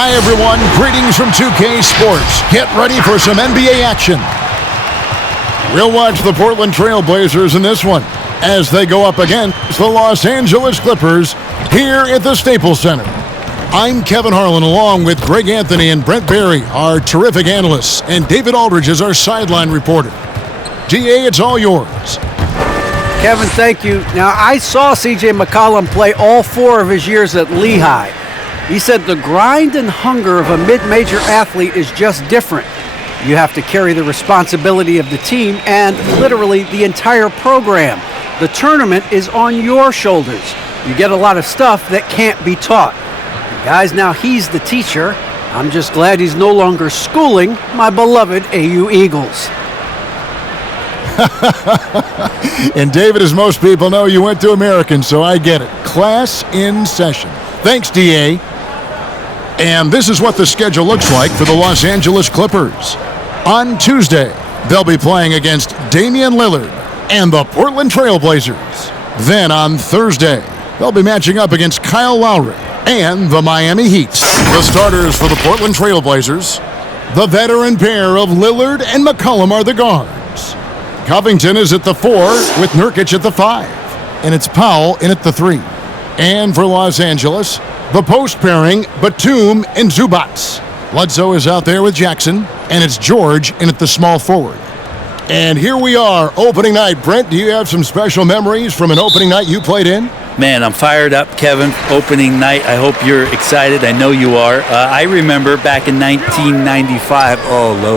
Hi, everyone. Greetings from 2K Sports. Get ready for some NBA action. We'll watch the Portland Trail Blazers in this one as they go up against the Los Angeles Clippers here at the Staples Center. I'm Kevin Harlan along with Greg Anthony and Brent Barry, our terrific analysts, and David Aldridge is our sideline reporter. DA, it's all yours. Kevin, thank you. Now, I saw C.J. McCollum play all 4 of his years at Lehigh. He said the grind and hunger of a mid-major athlete is just different. You have to carry the responsibility of the team and literally the entire program. The tournament is on your shoulders. You get a lot of stuff that can't be taught. Guys, now he's the teacher. I'm just glad he's no longer schooling my beloved AU Eagles. And David, as most people know, you went to American, so I get it. Class in session. Thanks, DA. And this is what the schedule looks like for the Los Angeles Clippers. On Tuesday, they'll be playing against Damian Lillard and the Portland Trail Blazers. Then on Thursday, they'll be matching up against Kyle Lowry and the Miami Heat. The starters for the Portland Trail Blazers, the veteran pair of Lillard and McCollum are the guards. Covington is at the 4 with Nurkic at the 5. And it's Powell in at the 3. And for Los Angeles, the post pairing, Batum and Zubac. Bledsoe is out there with Jackson, and it's George in at the small forward. And here we are, opening night. Brent, do you have some special memories from an opening night you played in? Man, I'm fired up, Kevin. Opening night. I hope you're excited. I know you are. I remember back in 1995,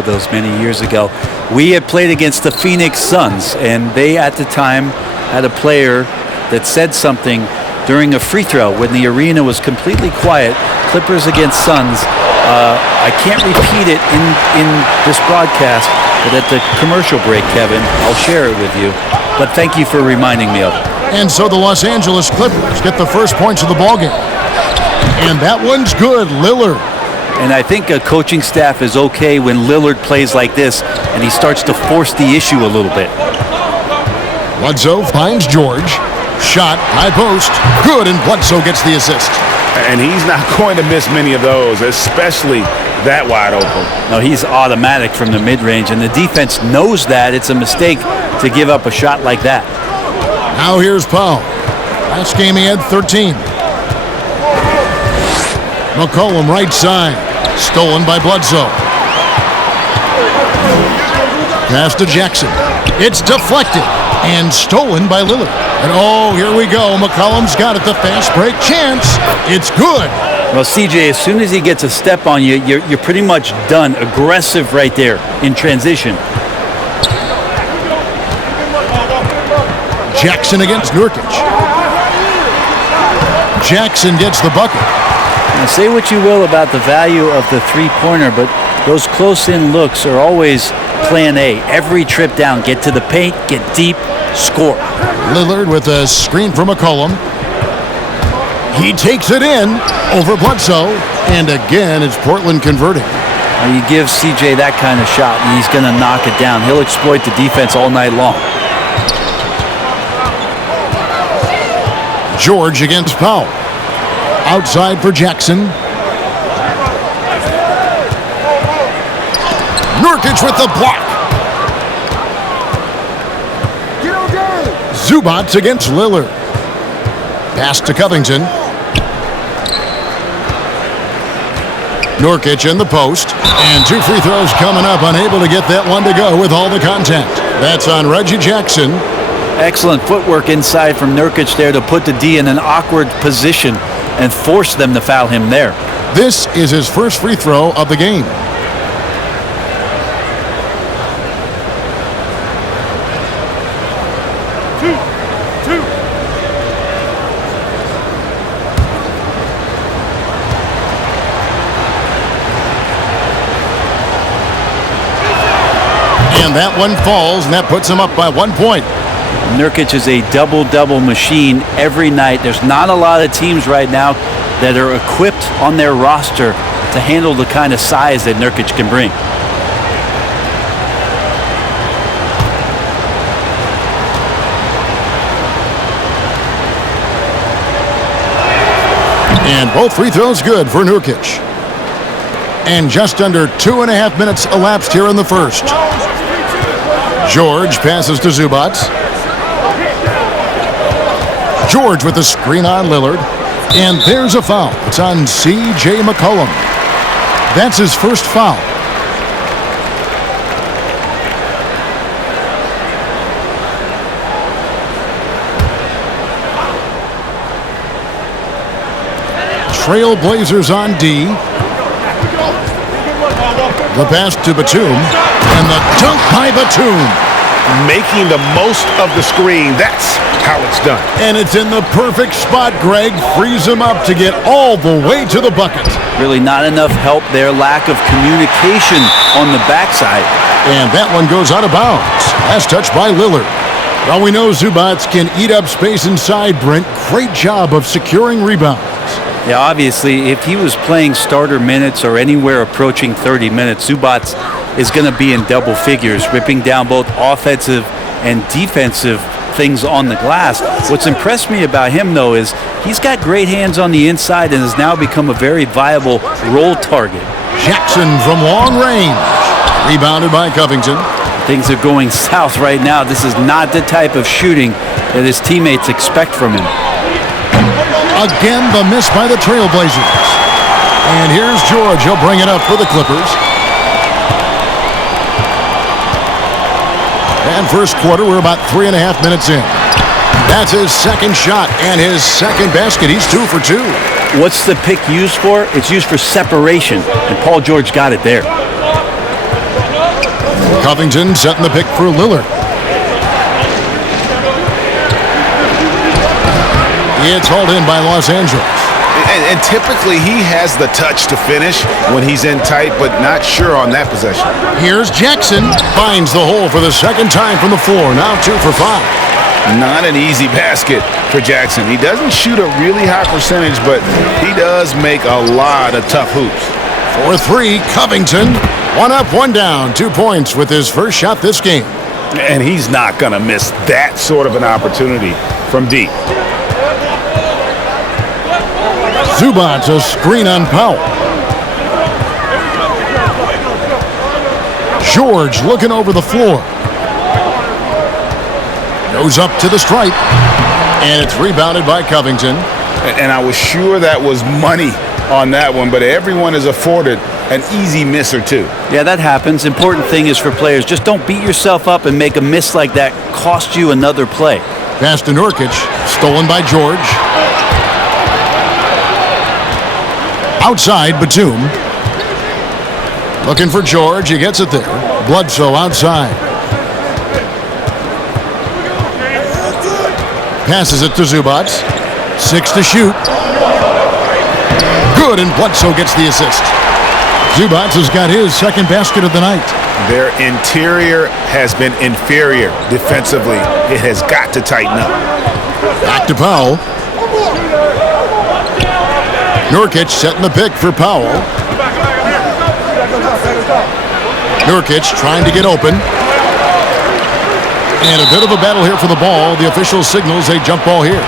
those many years ago, we had played against the Phoenix Suns, and they at the time had a player that said something during a free throw when the arena was completely quiet. Clippers against Suns. I can't repeat it in this broadcast, but at the commercial break, Kevin, I'll share it with you. But thank you for reminding me of it. And so the Los Angeles Clippers get the first points of the ballgame. And that one's good, Lillard. And I think a coaching staff is okay when Lillard plays like this and he starts to force the issue a little bit. Bledsoe finds George. Shot, high post, good, and Bledsoe gets the assist. And he's not going to miss many of those, especially that wide open. No, he's automatic from the mid-range, and the defense knows that it's a mistake to give up a shot like that. Now here's Powell. Last game he had 13. McCollum right side. Stolen by Bledsoe. Pass to Jackson. It's deflected and stolen by Lillard. And here we go. McCollum's got it. The fast break chance. It's good. Well, CJ, as soon as he gets a step on you, you're pretty much done. Aggressive right there in transition. Jackson against Nurkic. Jackson gets the bucket. Now, say what you will about the value of the three-pointer, but those close-in looks are always plan A. Every trip down, get to the paint, get deep, score. Lillard with a screen from McCollum. He takes it in over Bledsoe, and again it's Portland converting. Now you give CJ that kind of shot, and he's going to knock it down. He'll exploit the defense all night long. George against Powell. Outside for Jackson. Nurkic with the block. Zubac against Lillard. Pass to Covington. Nurkic in the post. And 2 free throws coming up. Unable to get that one to go with all the contact. That's on Reggie Jackson. Excellent footwork inside from Nurkic there to put the D in an awkward position and force them to foul him there. This is his first free throw of the game. And that one falls, and that puts him up by 1 point. Nurkic is a double-double machine every night. There's not a lot of teams right now that are equipped on their roster to handle the kind of size that Nurkic can bring. And both free throws good for Nurkic. And just under 2.5 minutes elapsed here in the first. George passes to Zubac. George with the screen on Lillard. And there's a foul. It's on C.J. McCollum. That's his first foul. Trailblazers on D. The pass to Batum. And the dunk by Batum. Making the most of the screen. That's how it's done. And it's in the perfect spot, Greg. Frees him up to get all the way to the bucket. Really not enough help there. Lack of communication on the backside. And that one goes out of bounds. Last touch by Lillard. Well, we know Zubac can eat up space inside, Brent. Great job of securing rebounds. Yeah, obviously, if he was playing starter minutes or anywhere approaching 30 minutes, Zubac is going to be in double figures, ripping down both offensive and defensive things on the glass. What's impressed me about him, though, is he's got great hands on the inside and has now become a very viable roll target. Jackson from long range. Rebounded by Covington. Things are going south right now. This is not the type of shooting that his teammates expect from him. Again, the miss by the Trailblazers. And here's George. He'll bring it up for the Clippers. And first quarter, we're about 3.5 minutes in. That's his second shot and his second basket. He's 2 for 2. What's the pick used for? It's used for separation, and Paul George got it there. Covington setting the pick for Lillard. It's hauled in by Los Angeles. And typically he has the touch to finish when he's in tight, but not sure on that possession. Here's Jackson. Finds the hole for the second time from the floor. Now 2 for 5. Not an easy basket for Jackson. He doesn't shoot a really high percentage, but he does make a lot of tough hoops. For 3, Covington. 1 up, 1 down. 2 points with his first shot this game. And he's not going to miss that sort of an opportunity from deep. Zubac, a screen on Powell. George looking over the floor. Goes up to the stripe. And it's rebounded by Covington. And I was sure that was money on that one, but everyone is afforded an easy miss or two. Yeah, that happens. Important thing is for players, just don't beat yourself up and make a miss like that cost you another play. Pass to Nurkic. Stolen by George. Outside, Batum. Looking for George. He gets it there. Bledsoe outside. Passes it to Zubac. 6 to shoot. Good, and Bledsoe gets the assist. Zubac has got his second basket of the night. Their interior has been inferior defensively. It has got to tighten up. Back to Powell. Nurkic setting the pick for Powell. Nurkic trying to get open. And a bit of a battle here for the ball. The official signals a jump ball here.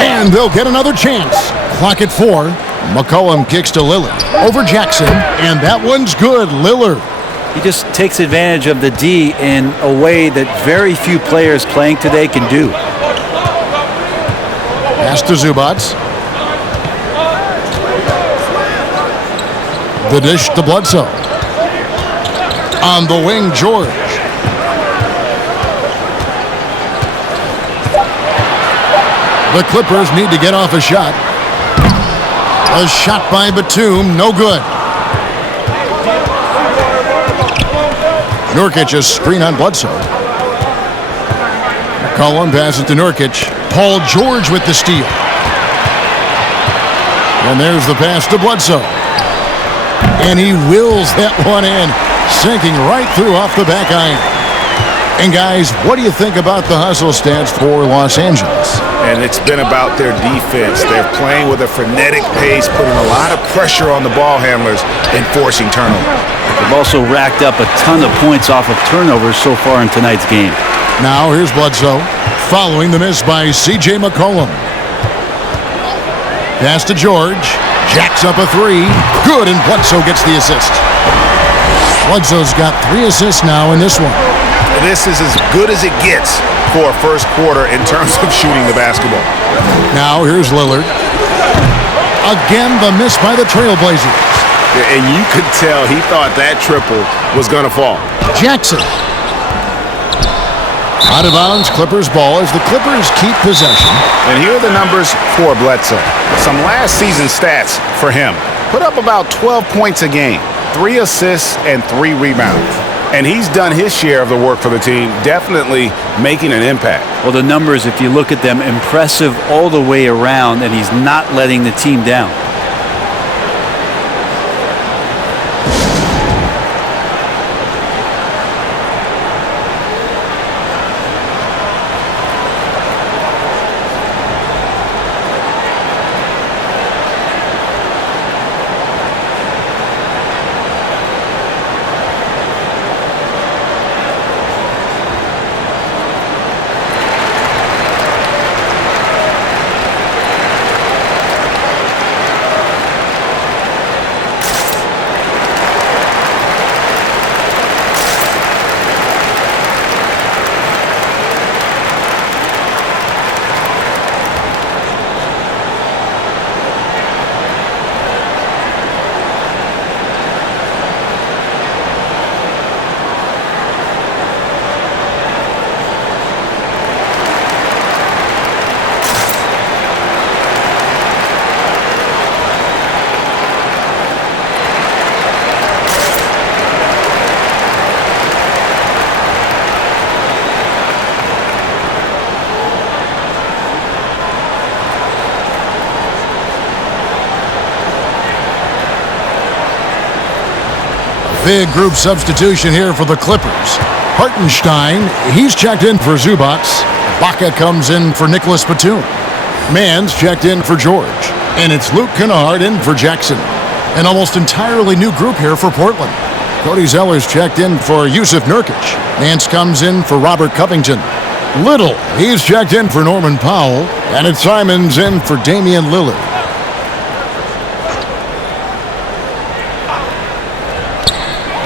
And they'll get another chance. Clock at 4. McCollum kicks to Lillard. Over Jackson. And that one's good. Lillard. He just takes advantage of the D in a way that very few players playing today can do. Pass to Zubac. The dish to Bledsoe. On the wing, George. The Clippers need to get off a shot. A shot by Batum, no good. Nurkic a screen on Bledsoe. McCollum passes to Nurkic. Paul George with the steal. And there's the pass to Bledsoe. And he wills that one in, sinking right through off the back iron. And guys, what do you think about the hustle stats for Los Angeles? And it's been about their defense. They're playing with a frenetic pace, putting a lot of pressure on the ball handlers and forcing turnovers. They've also racked up a ton of points off of turnovers so far in tonight's game. Now here's Bledsoe. following the miss by C.J. McCollum. Pass to George. Jacks up a three. Good, and Bledsoe gets the assist. Bledsoe's got 3 assists now in this one. This is as good as it gets for a first quarter in terms of shooting the basketball. Now here's Lillard. Again, the miss by the Trailblazers. And you could tell he thought that triple was going to fall. Jackson. Out of bounds, Clippers ball as the Clippers keep possession. And here are the numbers for Bledsoe. Some last season stats for him. Put up about 12 points a game, 3 assists, and 3 rebounds. And he's done his share of the work for the team, definitely making an impact. Well, the numbers, if you look at them, impressive all the way around, and he's not letting the team down. Big group substitution here for the Clippers. Hartenstein, he's checked in for Zubac. Baca comes in for Nicholas Batum. Mann's checked in for George. And it's Luke Kennard in for Jackson. An almost entirely new group here for Portland. Cody Zeller's checked in for Yusuf Nurkic. Nance comes in for Robert Covington. Little, he's checked in for Norman Powell. And it's Simons in for Damian Lillard.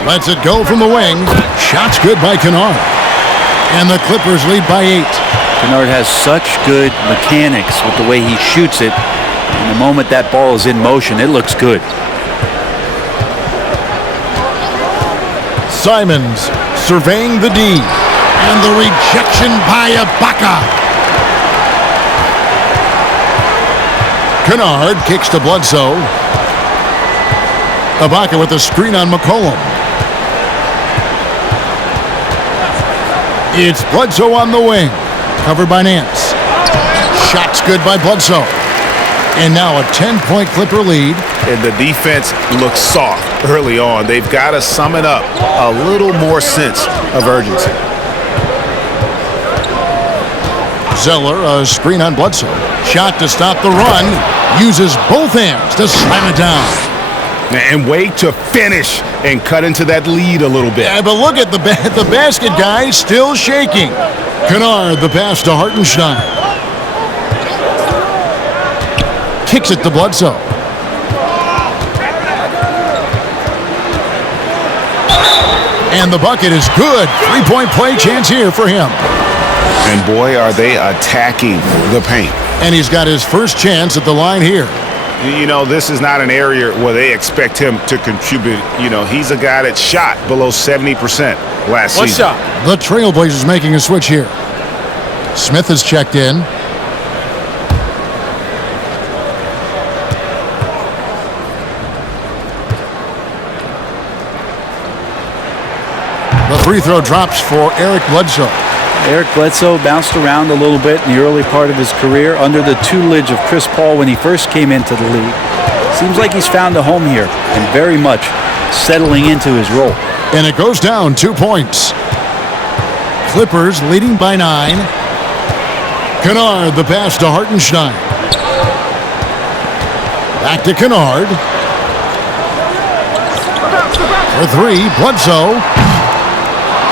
Lets it go from the wing. Shot's good by Kennard. And the Clippers lead by 8. Kennard has such good mechanics with the way he shoots it. And the moment that ball is in motion, it looks good. Simons surveying the D. And the rejection by Ibaka. Kennard kicks to Bledsoe. Ibaka with a screen on McCollum. It's Bledsoe on the wing. Covered by Nance. Shot's good by Bledsoe. And now a 10-point Clipper lead. And the defense looks soft early on. They've got to sum it up. A little more sense of urgency. Zeller, a screen on Bledsoe. Shot to stop the run. Uses both hands to slam it down. And wait to finish and cut into that lead a little bit. Yeah, but look at the basket guy still shaking. Kennard, the pass to Hartenstein. Kicks it to Bledsoe. And the bucket is good. 3-point play chance here for him. And boy, are they attacking the paint. And he's got his first chance at the line here. You know, this is not an area where they expect him to contribute. You know, he's a guy that shot below 70% last season. The Trailblazers making a switch here. Smith is checked in. The free throw drops for Eric Bledsoe. Eric Bledsoe bounced around a little bit in the early part of his career under the tutelage of Chris Paul when he first came into the league. Seems like he's found a home here and very much settling into his role. And it goes down 2 points. Clippers leading by 9. Kennard, the pass to Hartenstein. Back to Kennard. For 3, Bledsoe.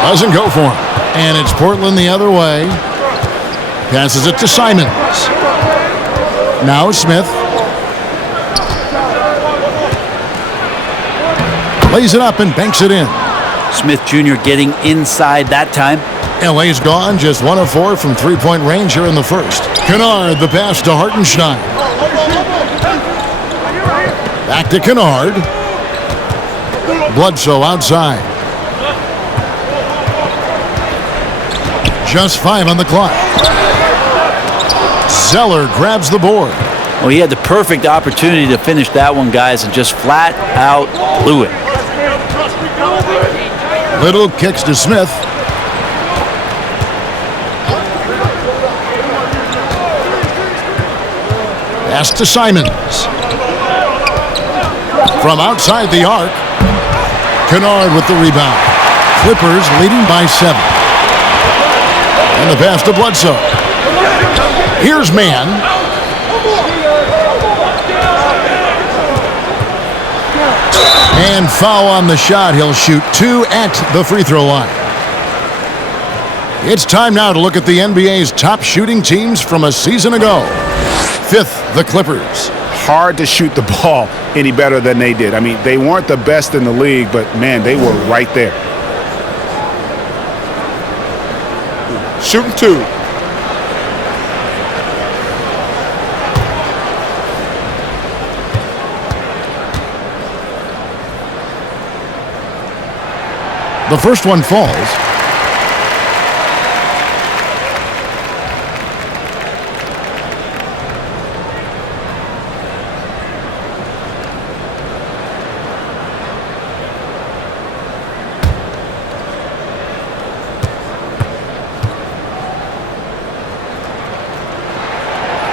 Doesn't go for him. And it's Portland the other way. Passes it to Simons. Now Smith. Lays it up and banks it in. Smith Jr. getting inside that time. LA's gone, just 1 of 4 from three-point range here in the first. Kennard, the pass to Hartenstein. Back to Kennard. Bledsoe outside. Just 5 on the clock. Zeller grabs the board. Well, he had the perfect opportunity to finish that one, guys, and just flat out blew it. Little kicks to Smith. Pass to Simons. From outside the arc. Kennard with the rebound. Clippers leading by 7. And the pass to Bledsoe. Here's Mann. And foul on the shot. He'll shoot 2 at the free throw line. It's time now to look at the NBA's top shooting teams from a season ago. 5th, the Clippers. Hard to shoot the ball any better than they did. I mean, they weren't the best in the league, but, man, they were right there. Shooting 2. The first one falls.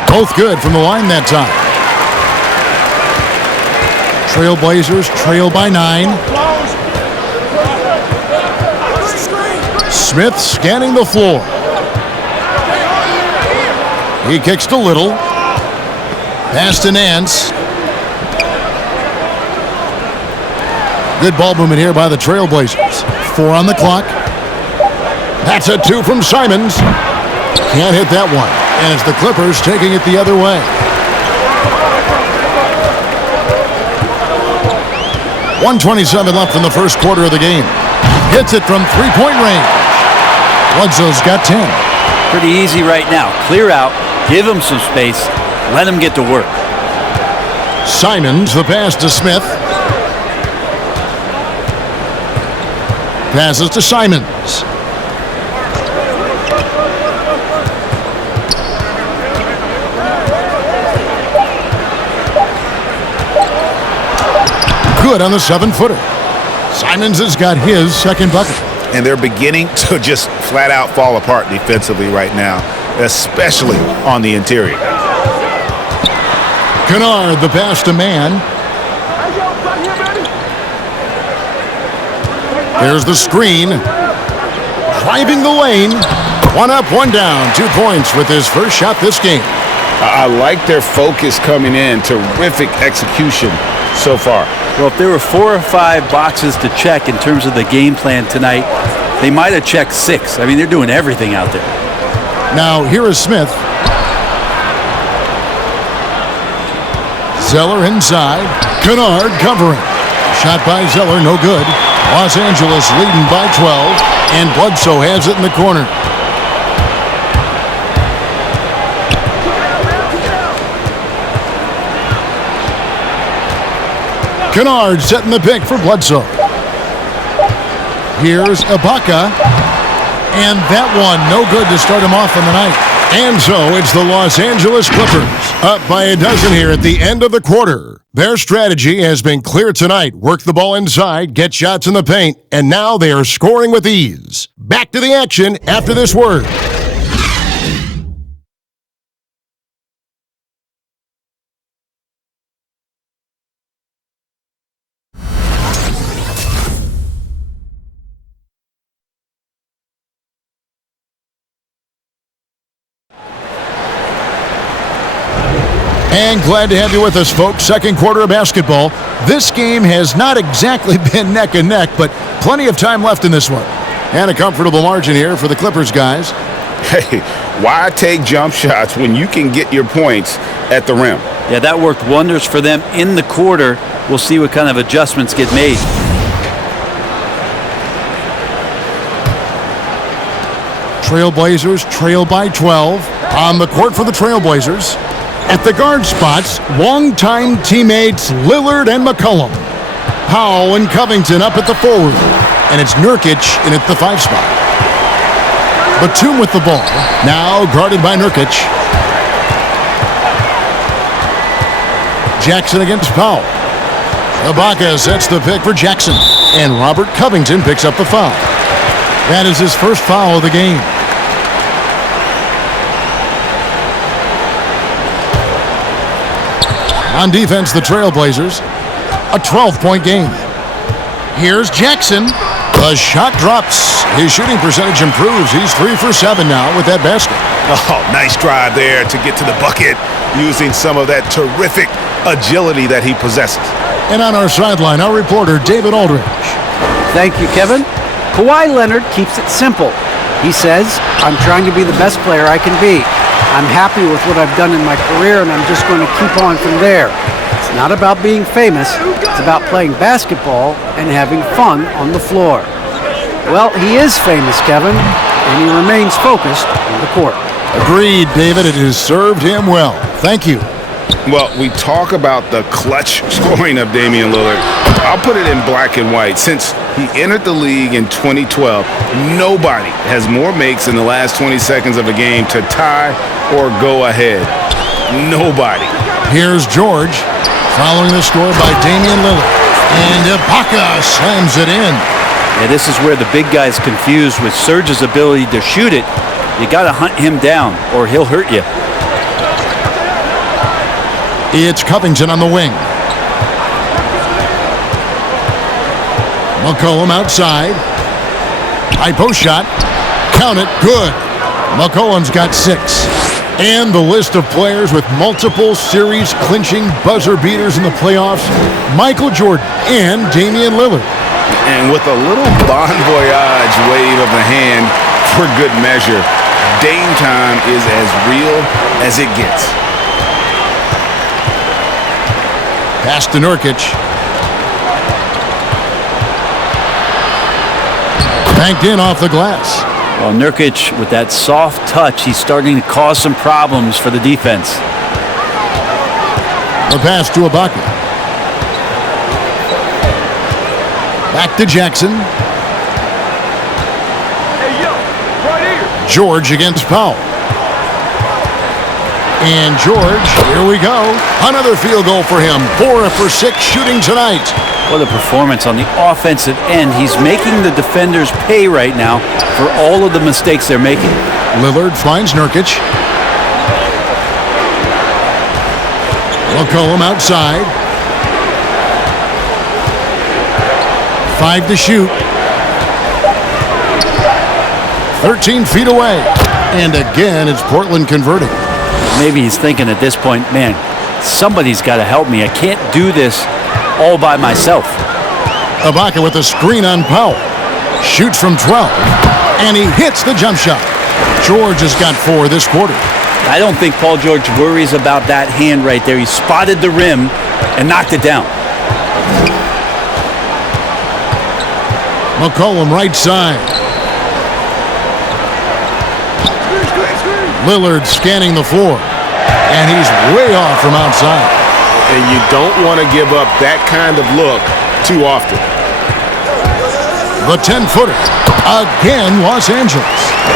Both good from the line that time. Trailblazers trail by 9. Smith scanning the floor. He kicks to Little. Pass to Nance. Good ball movement here by the Trailblazers. 4 on the clock. That's a 2 from Simons. Can't hit that one. And it's the Clippers taking it the other way. 1:27 left in the first quarter of the game. Hits it from three-point range. Bledsoe's got 10. Pretty easy right now. Clear out, give him some space, let him get to work. Simons, the pass to Smith. Passes to Simons. Good on the 7-footer. Simons has got his second bucket. And they're beginning to just flat out fall apart defensively right now, especially on the interior. Kennard, the pass to Mann. There's the screen. Driving the lane. 1 up, 1 down. 2 points with his first shot this game. I like their focus coming in. Terrific execution so far. Well, if there were 4 or 5 boxes to check in terms of the game plan tonight, they might have checked 6. I mean, they're doing everything out there. Now, here is Smith. Zeller inside. Kennard covering. Shot by Zeller, no good. Los Angeles leading by 12, and Bledsoe has it in the corner. Kennard setting the pick for Bledsoe. Here's Ibaka. And that one, no good to start him off on the night. And so it's the Los Angeles Clippers, up by a dozen here at the end of the quarter. Their strategy has been clear tonight. Work the ball inside, get shots in the paint, and now they are scoring with ease. Back to the action after this word. And glad to have you with us, folks. Second quarter of basketball. This game has not exactly been neck and neck, but plenty of time left in this one. And a comfortable margin here for the Clippers guys. Hey, why take jump shots when you can get your points at the rim? Yeah, that worked wonders for them in the quarter. We'll see what kind of adjustments get made. Trailblazers trail by 12. On the court for the Trailblazers. At the guard spots, longtime teammates Lillard and McCollum. Powell and Covington up at the forward. And it's Nurkic in at the 5 spot. Batum with the ball. Now guarded by Nurkic. Jackson against Powell. Ibaka sets the pick for Jackson. And Robert Covington picks up the foul. That is his first foul of the game. On defense, the Trailblazers, a 12-point game. Here's Jackson. The shot drops. His shooting percentage improves. He's 3 for 7 now with that basket. Oh, nice drive there to get to the bucket using some of that terrific agility that he possesses. And on our sideline, our reporter, David Aldridge. Thank you, Kevin. Kawhi Leonard keeps it simple. He says, I'm trying to be the best player I can be. I'm happy with what I've done in my career, and I'm just going to keep on from there. It's not about being famous. It's about playing basketball and having fun on the floor. Well, he is famous, Kevin, and he remains focused on the court. Agreed, David. It has served him well. Thank you. Well, we talk about the clutch scoring of Damian Lillard. I'll put it in black and white. Since he entered the league in 2012, nobody has more makes in the last 20 seconds of a game to tie or go ahead. Nobody. Here's George following the score by Damian Lillard. And Ibaka slams it in. Yeah, this is where the big guy's confused with Serge's ability to shoot it. You got to hunt him down or he'll hurt you. It's Covington on the wing. McCollum outside. High post shot. Count it. Good. McCollum's got 6. And the list of players with multiple series clinching buzzer beaters in the playoffs, Michael Jordan and Damian Lillard. And with a little bon voyage wave of the hand for good measure, Dame time is as real as it gets. Pass to Nurkic. Banked in off the glass. Well, Nurkic, with that soft touch, he's starting to cause some problems for the defense. The pass to Ibaka. Back to Jackson. George against Powell. And George, here we go. Another field goal for him. 4 for 6 shooting tonight. What a performance on the offensive end. He's making the defenders pay right now for all of the mistakes they're making. Lillard finds Nurkic. McCollum outside. 5 to shoot. 13 feet away. And again, it's Portland converting. Maybe he's thinking at this point, man, somebody's got to help me. I can't do this all by myself. Ibaka with a screen on Powell. Shoots from 12. And he hits the jump shot. George has got 4 this quarter. I don't think Paul George worries about that hand right there. He spotted the rim and knocked it down. McCollum right side. Lillard scanning the floor. And he's way off from outside. And you don't want to give up that kind of look too often. The 10-footer. Again, Los Angeles.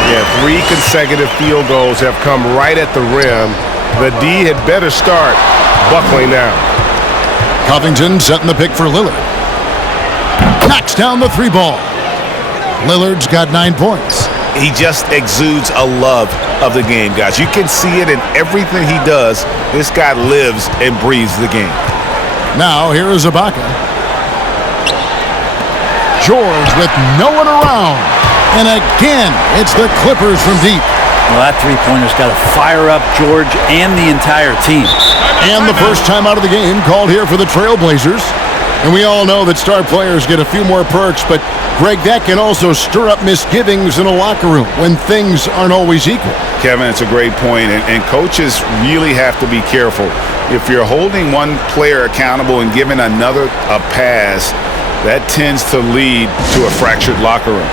Yeah, 3 consecutive field goals have come right at the rim. The D had better start buckling down. Covington setting the pick for Lillard. Knocks down the 3 ball. Lillard's got 9 points. He just exudes a love of the game, guys. You can see it in everything he does. This guy lives and breathes the game. Now, here is Ibaka. George with no one around. And again, it's the Clippers from deep. Well, that three-pointer's got to fire up George and the entire team. And the first time out of the game called here for the Trailblazers. And we all know that star players get a few more perks, but Greg, that can also stir up misgivings in a locker room when things aren't always equal. Kevin, it's a great point, and coaches really have to be careful. If you're holding one player accountable and giving another a pass, that tends to lead to a fractured locker room.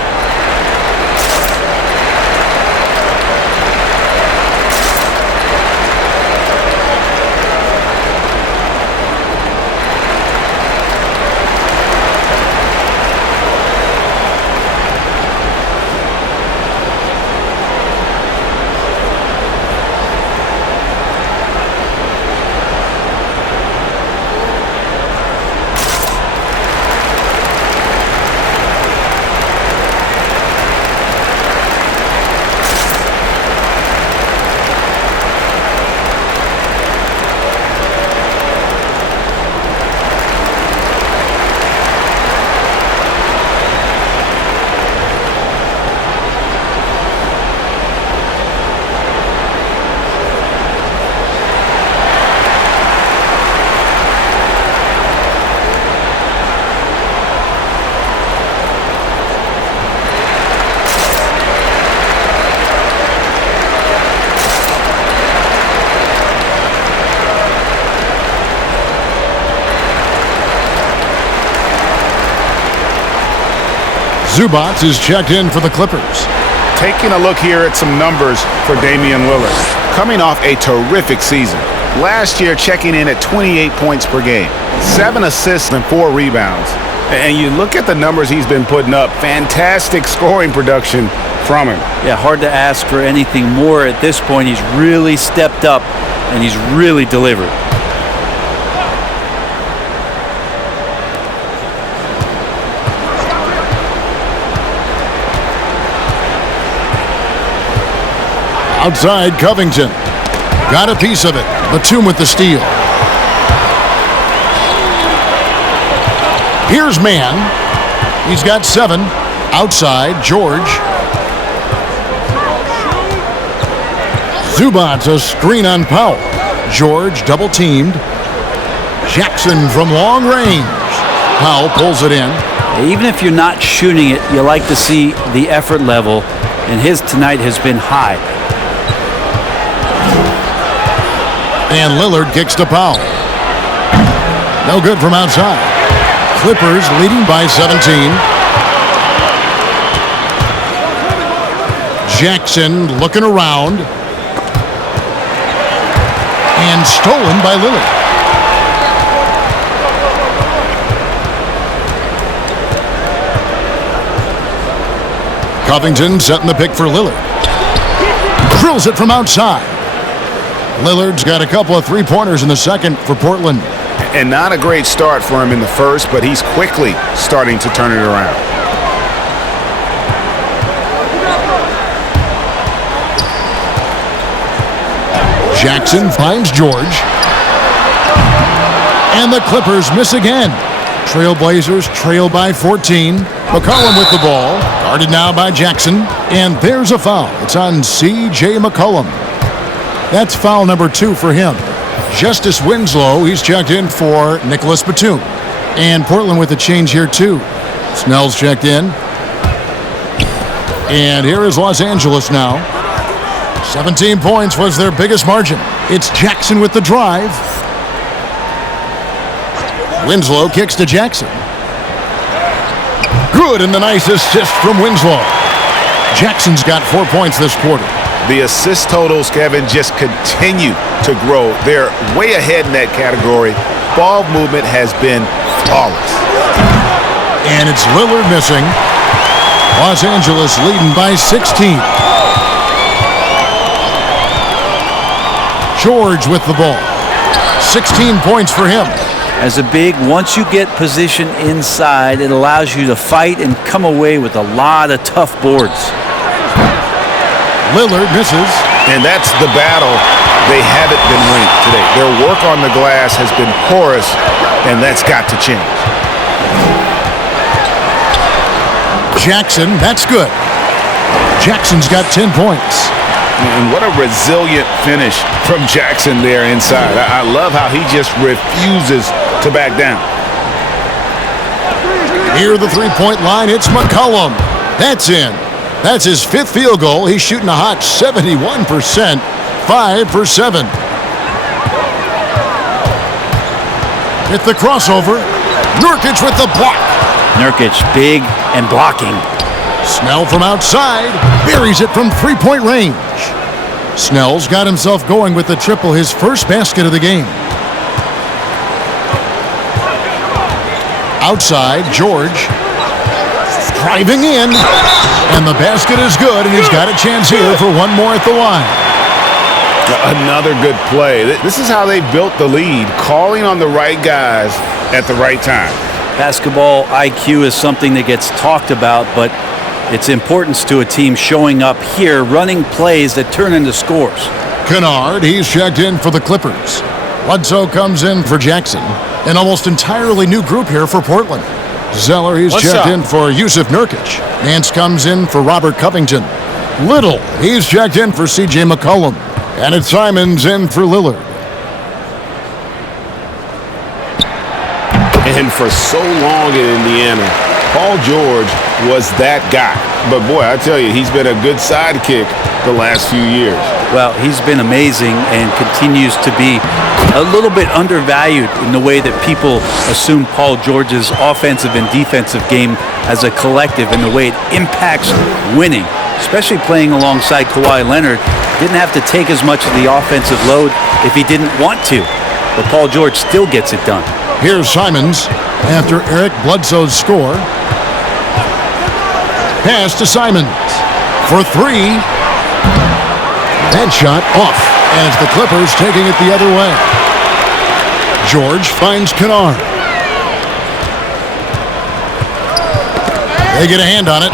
Zubac is checked in for the Clippers. Taking a look here at some numbers for Damian Lillard. Coming off a terrific season. Last year checking in at 28 points per game, 7 assists and 4 rebounds. And you look at the numbers he's been putting up, fantastic scoring production from him. Yeah, hard to ask for anything more at this point. He's really stepped up, and he's really delivered. Outside, Covington. Got a piece of it. Batum with the steal. Here's Mann. He's got 7. Outside, George. Zubac, a screen on Powell. George double-teamed. Jackson from long range. Powell pulls it in. Even if you're not shooting it, you like to see the effort level, and his tonight has been high. And Lillard kicks to Powell. No good from outside. Clippers leading by 17. Jackson looking around. And stolen by Lillard. Covington setting the pick for Lillard. Drills it from outside. Lillard's got a couple of three-pointers in the second for Portland. And not a great start for him in the first, but he's quickly starting to turn it around. Jackson finds George. And the Clippers miss again. Trailblazers trail by 14. McCollum with the ball. Guarded now by Jackson. And there's a foul. It's on C.J. McCollum. That's foul number 2 for him. Justice Winslow, he's checked in for Nicholas Batum. And Portland with a change here too. Snell's checked in. And here is Los Angeles now. 17 points was their biggest margin. It's Jackson with the drive. Winslow kicks to Jackson. Good, and the nice assist from Winslow. Jackson's got 4 points this quarter. The assist totals, Kevin, just continue to grow. They're way ahead in that category. Ball movement has been flawless. And it's Lillard missing. Los Angeles leading by 16. George with the ball. 16 points for him. As a big, once you get position inside, it allows you to fight and come away with a lot of tough boards. Lillard misses. And that's the battle. They haven't been linked today. Their work on the glass has been porous, and that's got to change. Jackson, that's good. Jackson's got 10 points. And what a resilient finish from Jackson there inside. I love how he just refuses to back down. Near the three-point line, it's McCollum. That's in. That's his 5th field goal. He's shooting a hot 71%, 5 for 7. Hit the crossover. Nurkic with the block. Nurkic, big and blocking. Snell from outside. Buries it from three-point range. Snell's got himself going with the triple, his first basket of the game. Outside, George driving in, and the basket is good, and he's got a chance here for one more at the line. Another good play. This is how they built the lead, calling on the right guys at the right time. Basketball IQ is something that gets talked about, but its importance to a team showing up here, running plays that turn into scores. Kennard, he's checked in for the Clippers. Bledsoe comes in for Jackson. An almost entirely new group here for Portland. Zeller, he's checked in for Yusuf Nurkic. Nance comes in for Robert Covington. Little, he's checked in for C.J. McCollum. And it's Simons in for Lillard. And for so long in Indiana, Paul George was that guy. But boy, I tell you, he's been a good sidekick the last few years. Well, he's been amazing and continues to be a little bit undervalued in the way that people assume Paul George's offensive and defensive game as a collective and the way it impacts winning, especially playing alongside Kawhi Leonard. Didn't have to take as much of the offensive load if he didn't want to, but Paul George still gets it done. Here's Simons after Eric Bledsoe's score. Pass to Simons for 3. That shot off, and it's the Clippers taking it the other way. George finds Kennard. They get a hand on it.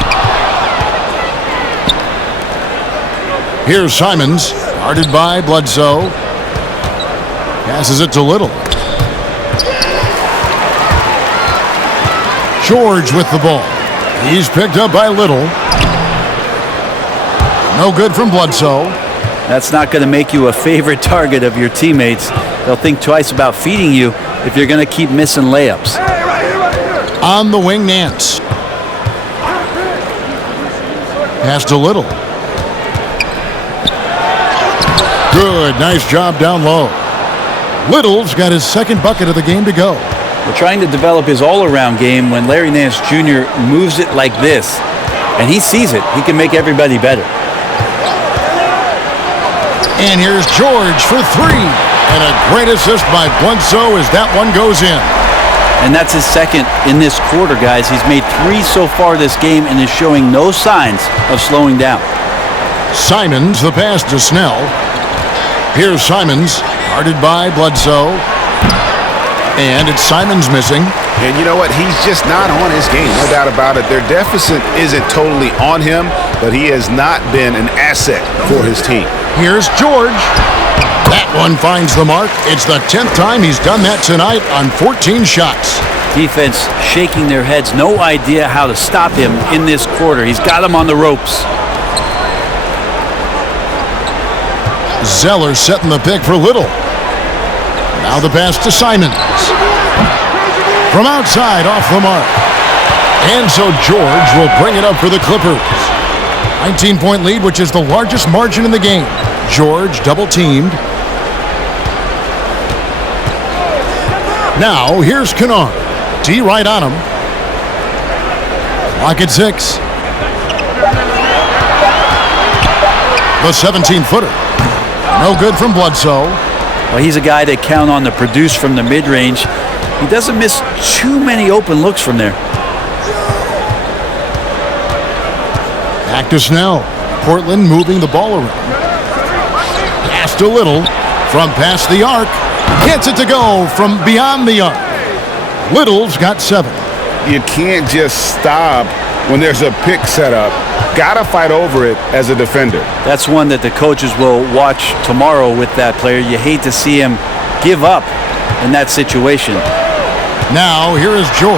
Here's Simons, guarded by Bledsoe. Passes it to Little. George with the ball. He's picked up by Little. No good from Bledsoe. That's not going to make you a favorite target of your teammates. They'll think twice about feeding you if you're going to keep missing layups. On the wing, Nance. Pass to Little. Good, nice job down low. Little's got his second bucket of the game to go. We're trying to develop his all-around game when Larry Nance Jr. moves it like this, and he sees it. He can make everybody better. And here's George for 3. And a great assist by Bledsoe as that one goes in. And that's his second in this quarter, guys. He's made 3 so far this game and is showing no signs of slowing down. Simons, the pass to Snell. Here's Simons, guarded by Bledsoe. And it's Simons missing. And you know what? He's just not on his game, no doubt about it. Their deficit isn't totally on him, but he has not been an asset for his team. Here's George. That one finds the mark. It's the 10th time he's done that tonight on 14 shots. Defense shaking their heads, no idea how to stop him in this quarter. He's got him on the ropes. Zeller setting the pick for Little. Now the pass to Simons. From outside, off the mark. And so George will bring it up for the Clippers. 19-point lead, which is the largest margin in the game. George double-teamed. Now, here's Kennard. D right on him. Clock at 6. The 17-footer. No good from Bledsoe. Well, he's a guy that count on to produce from the mid-range. He doesn't miss too many open looks from there. Back to Snell. Portland moving the ball around. Pass to Little from past the arc. Gets it to go from beyond the arc. Little's got 7. You can't just stop when there's a pick set up. Gotta fight over it as a defender. That's one that the coaches will watch tomorrow with that player. You hate to see him give up in that situation. Now, here is George.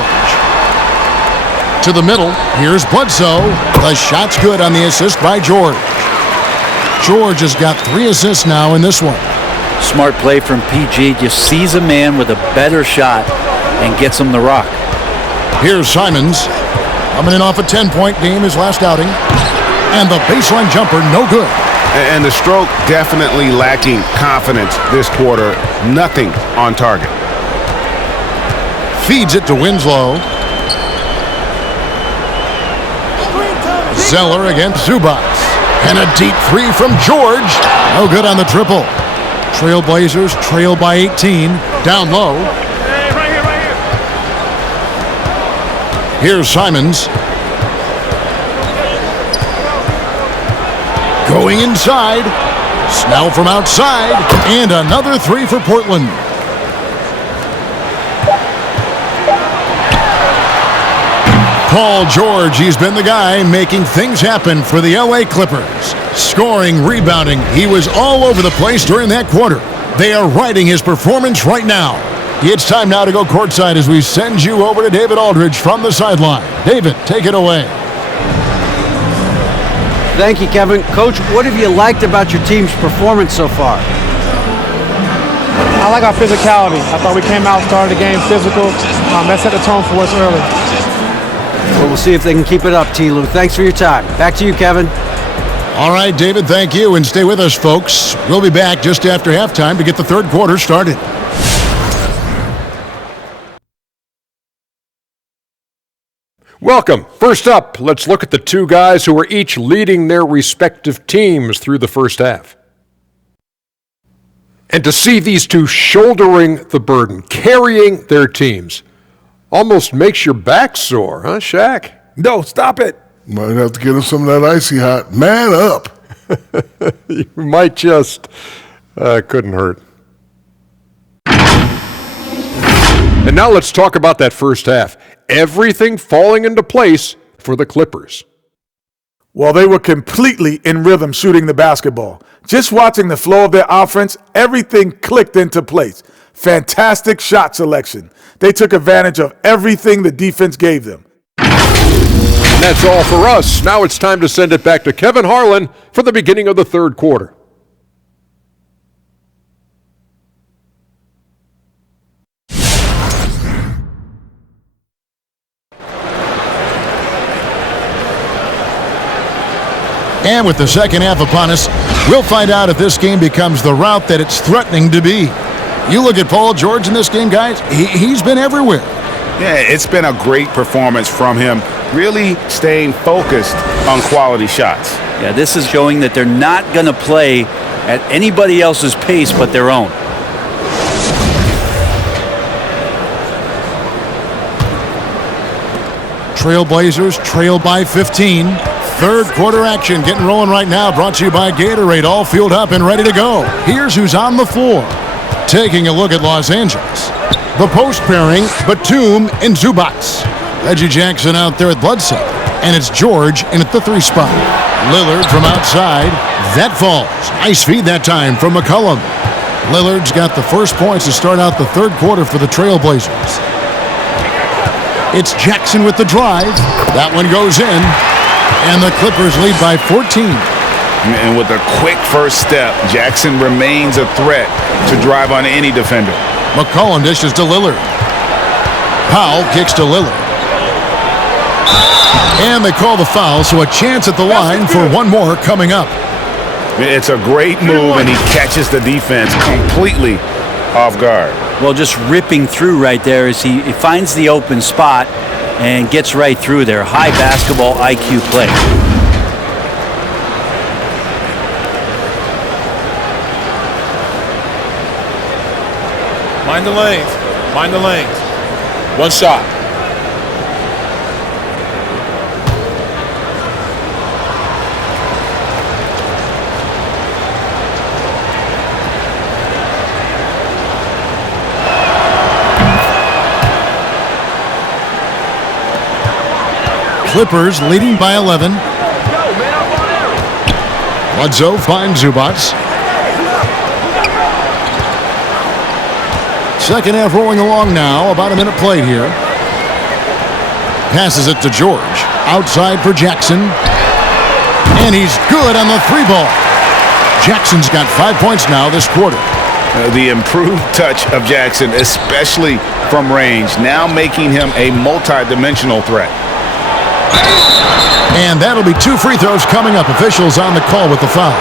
To the middle, here's Bledsoe. The shot's good on the assist by George. George has got 3 assists now in this one. Smart play from PG. Just sees a man with a better shot and gets him the rock. Here's Simons. Coming in off a 10-point game his last outing. And the baseline jumper, no good. And the stroke definitely lacking confidence this quarter. Nothing on target. Feeds it to Winslow. Zeller against Zubac. And a deep three from George. No good on the triple. Trailblazers trail by 18. Down low. Right here. Here's Simons. Going inside. Snell from outside. And another three for Portland. Paul George, he's been the guy making things happen for the LA Clippers. Scoring, rebounding, he was all over the place during that quarter. They are riding his performance right now. It's time now to go courtside as we send you over to David Aldridge from the sideline. David, take it away. Thank you, Kevin. Coach, what have you liked about your team's performance so far? I like our physicality. I thought we came out, started the game physical. That set the tone for us early. Well, we'll see if they can keep it up, T-Lou. Thanks for your time. Back to you, Kevin. All right, David, thank you, and stay with us, folks. We'll be back just after halftime to get the third quarter started. Welcome. First up, let's look at the two guys who are each leading their respective teams through the first half. And to see these two shouldering the burden, carrying their teams, almost makes your back sore, huh, Shaq? No, stop it. Might have to get him some of that icy hot. Man up. You might just. Couldn't hurt. And now let's talk about that first half. Everything falling into place for the Clippers. Well, they were completely in rhythm shooting the basketball. Just watching the flow of their offense, everything clicked into place. Fantastic shot selection. They took advantage of everything the defense gave them. And that's all for us. Now it's time to send it back to Kevin Harlan for the beginning of the third quarter. And with the second half upon us, we'll find out if this game becomes the route that it's threatening to be. You look at Paul George in this game, guys, he's been everywhere. Yeah, it's been a great performance from him, really staying focused on quality shots. Yeah, this is showing that they're not going to play at anybody else's pace but their own. Trailblazers trail by 15. Third quarter action getting rolling right now, brought to you by Gatorade, all fueled up and ready to go. Here's who's on the floor. Taking a look at Los Angeles. The post pairing, Batum and Zubac. Reggie Jackson out there at Bledsoe. And it's George in at the 3 spot. Lillard from outside. That falls. Nice feed that time from McCollum. Lillard's got the first points to start out the third quarter for the Trailblazers. It's Jackson with the drive. That one goes in. And the Clippers lead by 14. And with a quick first step, Jackson remains a threat to drive on any defender. McCollum dishes to Lillard. Powell kicks to Lillard. And they call the foul, so a chance at the line for one more coming up. It's a great move, and he catches the defense completely off guard. Well, just ripping through right there as he finds the open spot and gets right through there. High basketball IQ play. Mind the lanes. Mind the lanes. One shot. Clippers leading by 11. Bledsoe finds Zubac. Second half rolling along now. About a minute played here. Passes it to George. Outside for Jackson. And he's good on the 3 ball. Jackson's got 5 points now this quarter. The improved touch of Jackson, especially from range, now making him a multi-dimensional threat. And that'll be 2 free throws coming up. Officials on the call with the foul.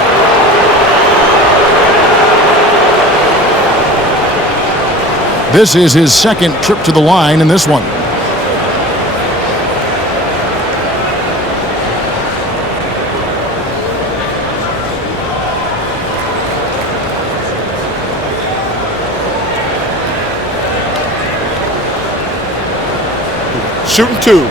This is his second trip to the line in this one. Shooting 2.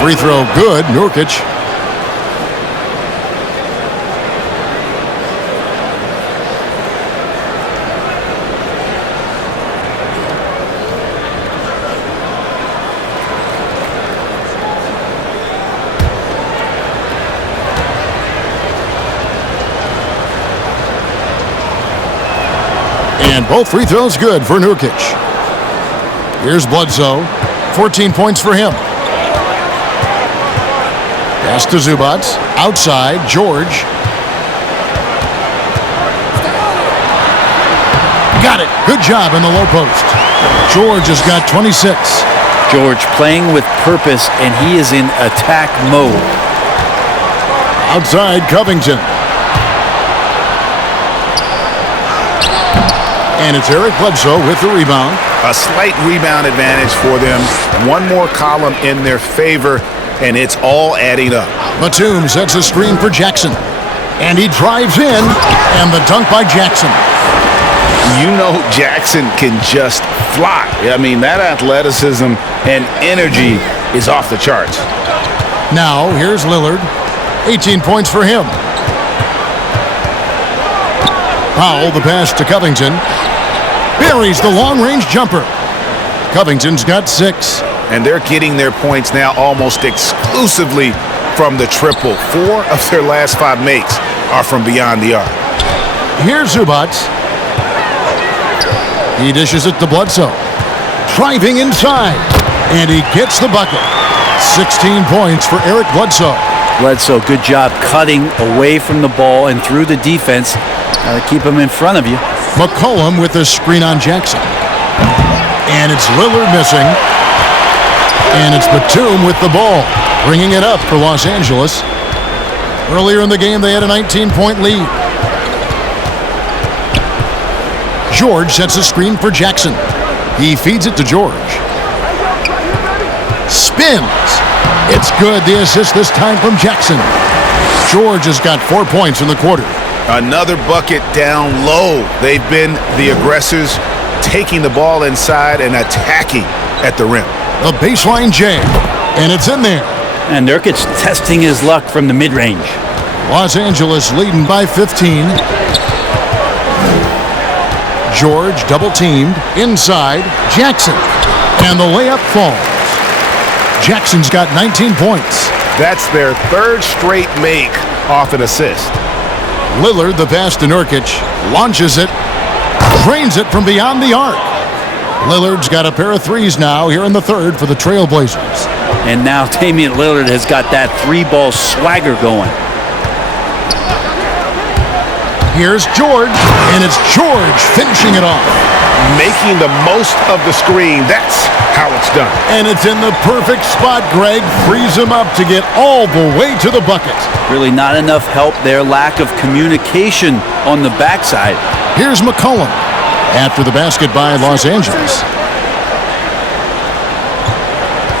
Free throw good, Nurkic. And both free throws good for Nurkic. Here's Bledsoe. 14 points for him. Pass to Zubac. Outside, George. Got it. Good job in the low post. George has got 26. George playing with purpose, and he is in attack mode. Outside, Covington. And it's Eric Bledsoe with the rebound. A slight rebound advantage for them. One more column in their favor, and it's all adding up. Batum sets a screen for Jackson. And he drives in, and the dunk by Jackson. You know Jackson can just fly. I mean, that athleticism and energy is off the charts. Now, here's Lillard. 18 points for him. Powell, the pass to Covington. Buries the long-range jumper. Covington's got 6. And they're getting their points now almost exclusively from the triple. 4 of their last 5 makes are from beyond the arc. Here's Zubac. He dishes it to Bledsoe. Driving inside. And he gets the bucket. 16 points for Eric Bledsoe. Bledsoe, good job cutting away from the ball and through the defense. Gotta keep him in front of you. McCollum with the screen on Jackson. And it's Lillard missing. And it's Batum with the ball, bringing it up for Los Angeles. Earlier in the game, they had a 19-point lead. George sets a screen for Jackson. He feeds it to George. Spins. It's good. The assist this time from Jackson. George has got 4 points in the quarter. Another bucket down low. They've been the aggressors, taking the ball inside and attacking at the rim. The baseline jam, and it's in there. And Nurkic testing his luck from the mid-range. Los Angeles leading by 15. George double-teamed inside Jackson, and the layup falls. Jackson's got 19 points. That's their 3rd straight make off an assist. Lillard, the pass to Nurkic, launches it, drains it from beyond the arc. Lillard's got a pair of threes now here in the 3rd for the Trailblazers. And now Damian Lillard has got that 3-ball swagger going. Here's George, and it's George finishing it off. Making the most of the screen. That's how it's done. And it's in the perfect spot. Greg frees him up to get all the way to the bucket. Really not enough help there. Lack of communication on the backside. Here's McCollum after the basket by Los Angeles.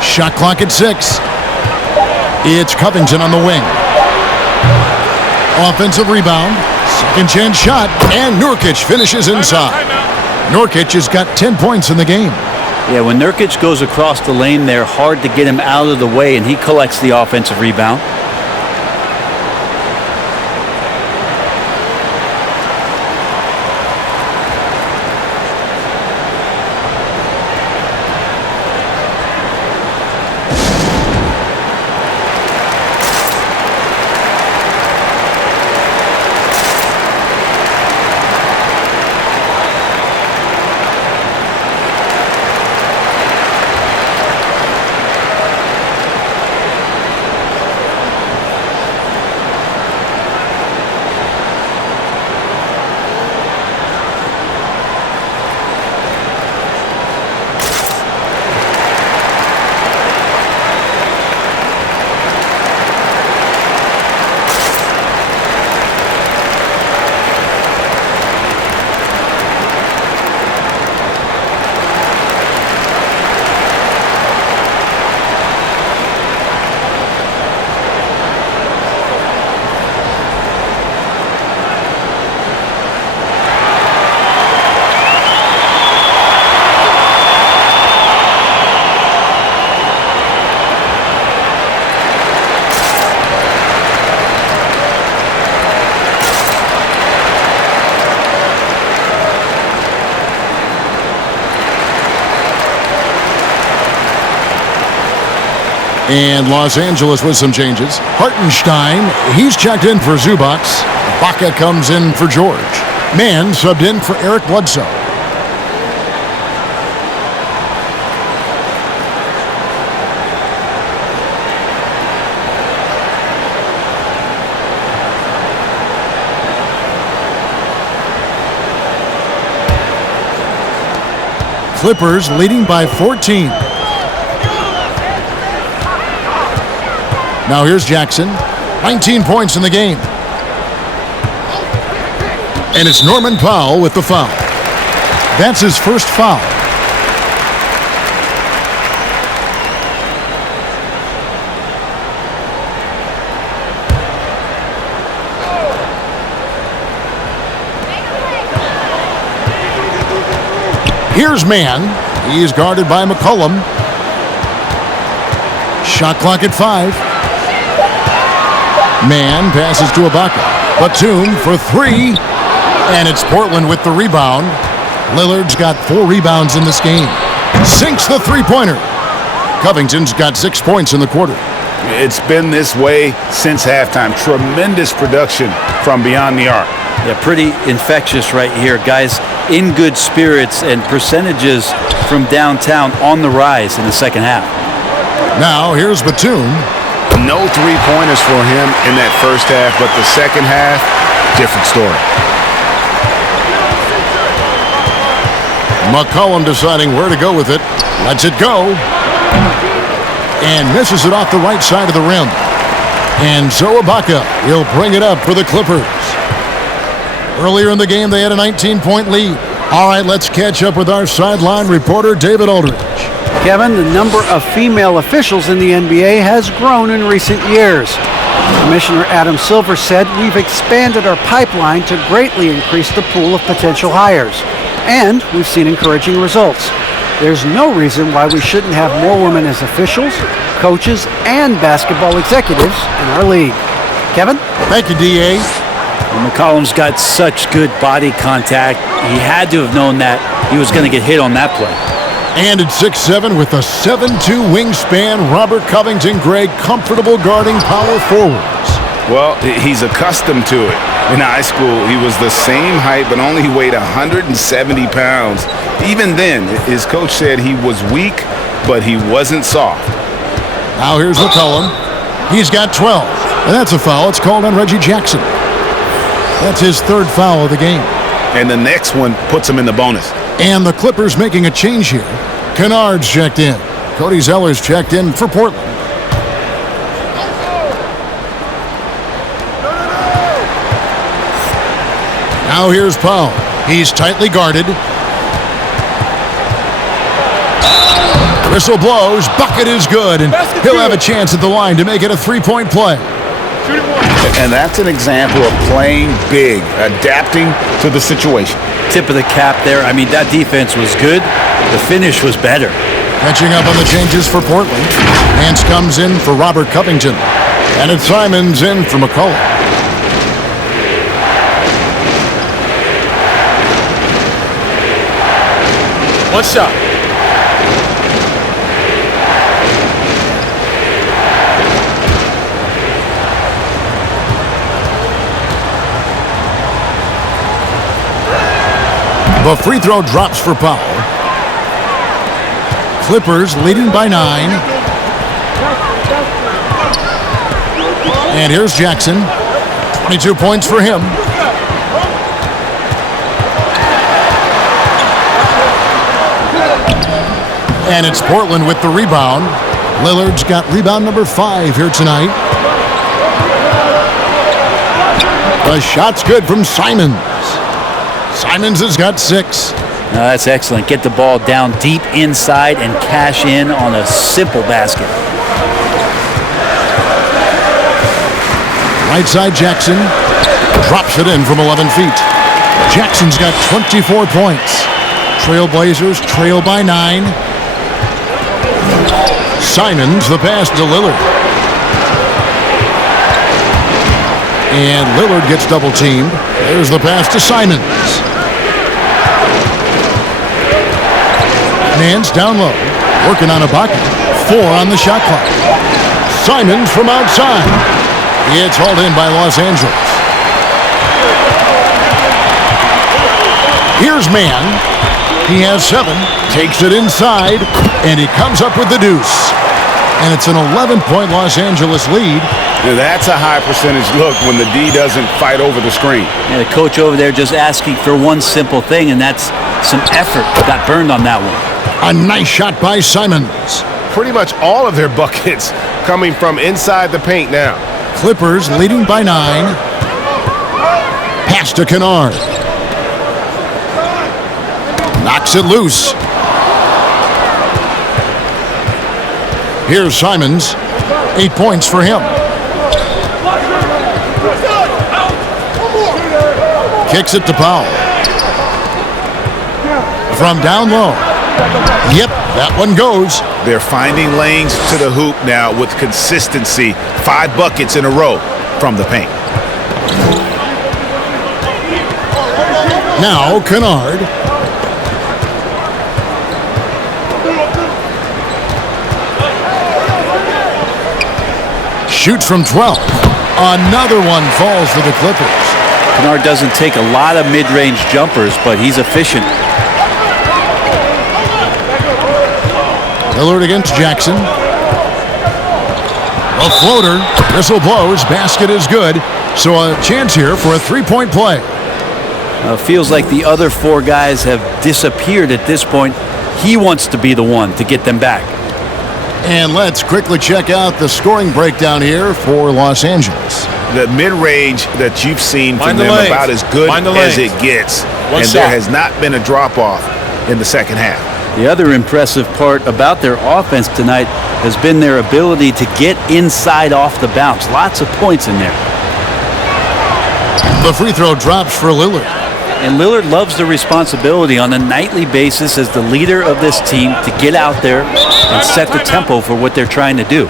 Shot clock at 6. It's Covington on the wing. Offensive rebound. Second chance shot. And Nurkic finishes inside. Nurkic has got 10 points in the game. Yeah, when Nurkic goes across the lane there, hard to get him out of the way, and he collects the offensive rebound. And Los Angeles with some changes. Hartenstein, he's checked in for Zubac. Baca comes in for George. Mann subbed in for Eric Bledsoe. Clippers leading by 14. Now here's Jackson. 19 points in the game. And it's Norman Powell with the foul. That's his first foul. Here's Mann. He's guarded by McCollum. Shot clock at 5. Mann passes to Ibaka. Batum for 3. And it's Portland with the rebound. Lillard's got 4 rebounds in this game. Sinks the three-pointer. Covington's got 6 points in the quarter. It's been this way since halftime. Tremendous production from beyond the arc. Yeah, pretty infectious right here. Guys in good spirits and percentages from downtown on the rise in the second half. Now here's Batum. No three-pointers for him in that first half, but the second half, different story. McCollum deciding where to go with it. Lets it go. And misses it off the right side of the rim. And so Ibaka, he'll bring it up for the Clippers. Earlier in the game, they had a 19-point lead. All right, let's catch up with our sideline reporter, David Aldridge. Kevin, the number of female officials in the NBA has grown in recent years. Commissioner Adam Silver said, "We've expanded our pipeline to greatly increase the pool of potential hires, and we've seen encouraging results. There's no reason why we shouldn't have more women as officials, coaches, and basketball executives in our league." Kevin? Thank you, D.A. Well, McCollum's got such good body contact. He had to have known that he was going to get hit on that play. And at 6'7" with a 7'2" wingspan, Robert Covington, Greg, comfortable guarding power forwards. Well, he's accustomed to it. In high school, he was the same height, but only weighed 170 pounds. Even then, his coach said he was weak, but he wasn't soft. Now here's McCollum. He's got 12. And that's a foul. It's called on Reggie Jackson. That's his third foul of the game. And the next one puts him in the bonus. And the Clippers making a change here. Kennard's checked in. Cody Zeller's checked in for Portland. Now here's Powell. He's tightly guarded. Whistle blows. Bucket is good. And he'll have a chance at the line to make it a three-point play. And that's an example of playing big, adapting to the situation. Tip of the cap there. I mean, that defense was good. The finish was better. Catching up on the changes for Portland. Nance comes in for Robert Covington. And it's Simons in for McCollum. One shot. The free throw drops for Powell. Clippers leading by 9. And here's Jackson. 22 points for him. And it's Portland with the rebound. Lillard's got rebound number 5 here tonight. The shot's good from Simons. Simons has got 6. No, that's excellent. Get the ball down deep inside and cash in on a simple basket. Right side Jackson drops it in from 11 feet. Jackson's got 24 points. Trailblazers trail by 9. Simons the pass to Lillard. And Lillard gets double teamed. There's the pass to Simons. Nance down low, working on Ibaka. 4 on the shot clock. Simons from outside. It's hauled in by Los Angeles. Here's Mann. He has 7, takes it inside, and he comes up with the deuce. And it's an 11-point Los Angeles lead. Now that's a high percentage look when the D doesn't fight over the screen. And the coach over there just asking for one simple thing, and that's some effort. Got burned on that one. A nice shot by Simons. Pretty much all of their buckets coming from inside the paint now. Clippers leading by 9. Pass to Kennard. Knocks it loose. Here's Simons. 8 points for him. Kicks it to Powell. From down low. Yep, that one goes. They're finding lanes to the hoop now with consistency. 5 buckets in a row from the paint. Now Kennard. Shoots from 12. Another one falls for the Clippers. Kennard doesn't take a lot of mid-range jumpers, but he's efficient. Lillard against Jackson. A floater. Whistle blows. Basket is good. So a chance here for a 3-point play. Feels like the other 4 guys have disappeared at this point. He wants to be the one to get them back. And let's quickly check out the scoring breakdown here for Los Angeles. The mid-range that you've seen from them about as good as it gets. And there has not been a drop-off in the second half. The other impressive part about their offense tonight has been their ability to get inside off the bounce. Lots of points in there. The free throw drops for Lillard. And Lillard loves the responsibility on a nightly basis as the leader of this team to get out there and set the tempo for what they're trying to do.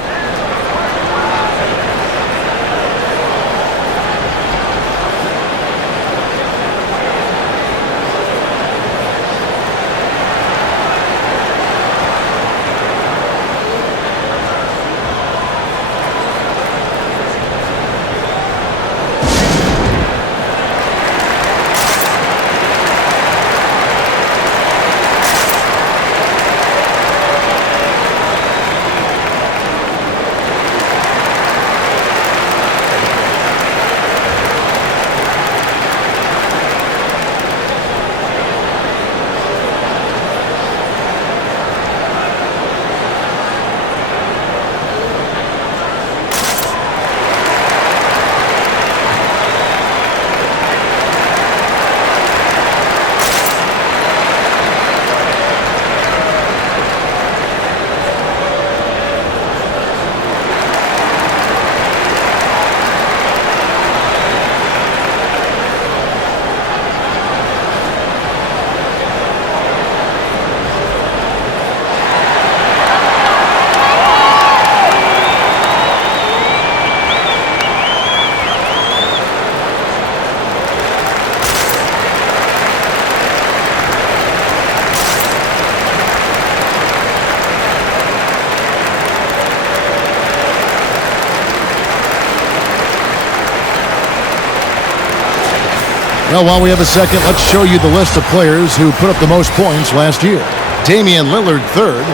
Well, while we have a second, let's show you the list of players who put up the most points last year. Damian Lillard, 3rd.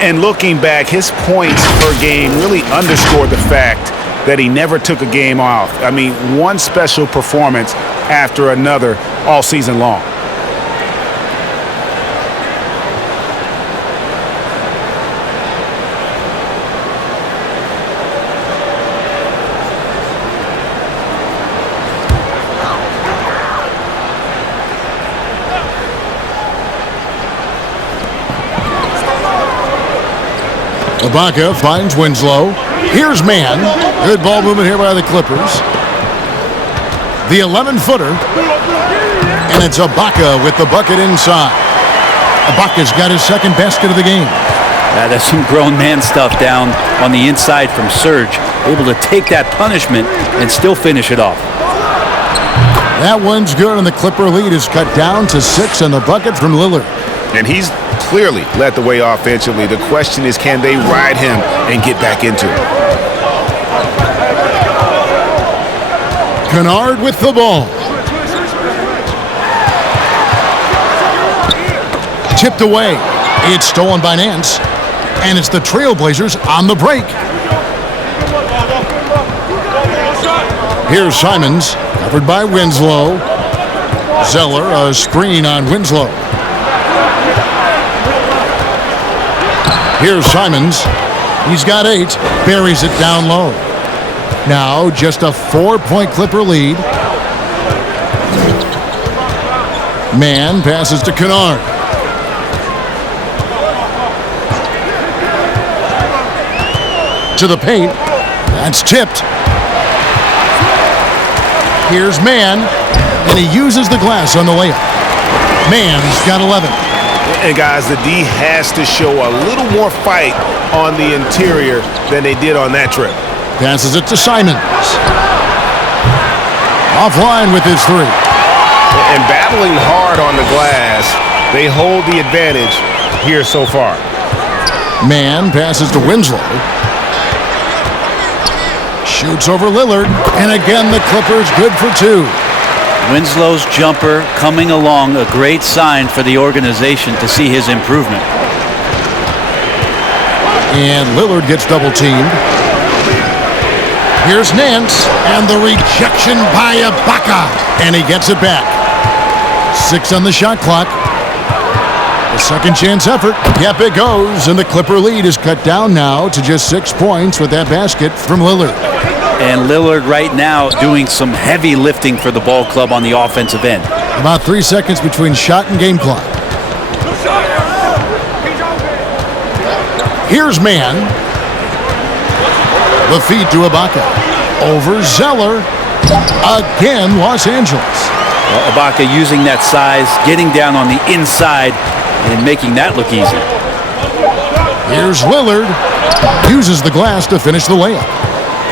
And looking back, his points per game really underscored the fact that he never took a game off. I mean, one special performance after another all season long. Ibaka finds Winslow. Here's Mann. Good ball movement here by the Clippers. The 11-footer. And it's Ibaka with the bucket inside. Ibaka's got his 2nd basket of the game. Yeah, there's some grown man stuff down on the inside from Serge. Able to take that punishment and still finish it off. That one's good, and the Clipper lead is cut down to 6 on the bucket from Lillard. And he's clearly led the way offensively. The question is, can they ride him and get back into it? Kennard with the ball. Tipped away. It's stolen by Nance. And it's the Trailblazers on the break. Here's Simons, covered by Winslow. Zeller, a screen on Winslow. Here's Simons. He's got 8. Buries it down low. Now just a 4-point Clipper lead. Mann passes to Kennard. To the paint. That's tipped. Here's Mann, and he uses the glass on the layup. Mann's got 11. And guys, the D has to show a little more fight on the interior than they did on that trip. Passes it to Simons. Offline with his 3. And battling hard on the glass, they hold the advantage here so far. Mann passes to Winslow. Shoots over Lillard, and again the Clippers good for 2. Winslow's jumper coming along, a great sign for the organization to see his improvement. And Lillard gets double-teamed. Here's Nance, and the rejection by Ibaka, and he gets it back. 6 on the shot clock. A second chance effort. Yep, it goes, and the Clipper lead is cut down now to just 6 points with that basket from Lillard. And Lillard right now doing some heavy lifting for the ball club on the offensive end. About 3 seconds between shot and game clock. Here's Mann. The feed to Ibaka. Over Zeller. Again, Los Angeles. Well, Ibaka using that size, getting down on the inside, and making that look easy. Here's Lillard. Uses the glass to finish the layup.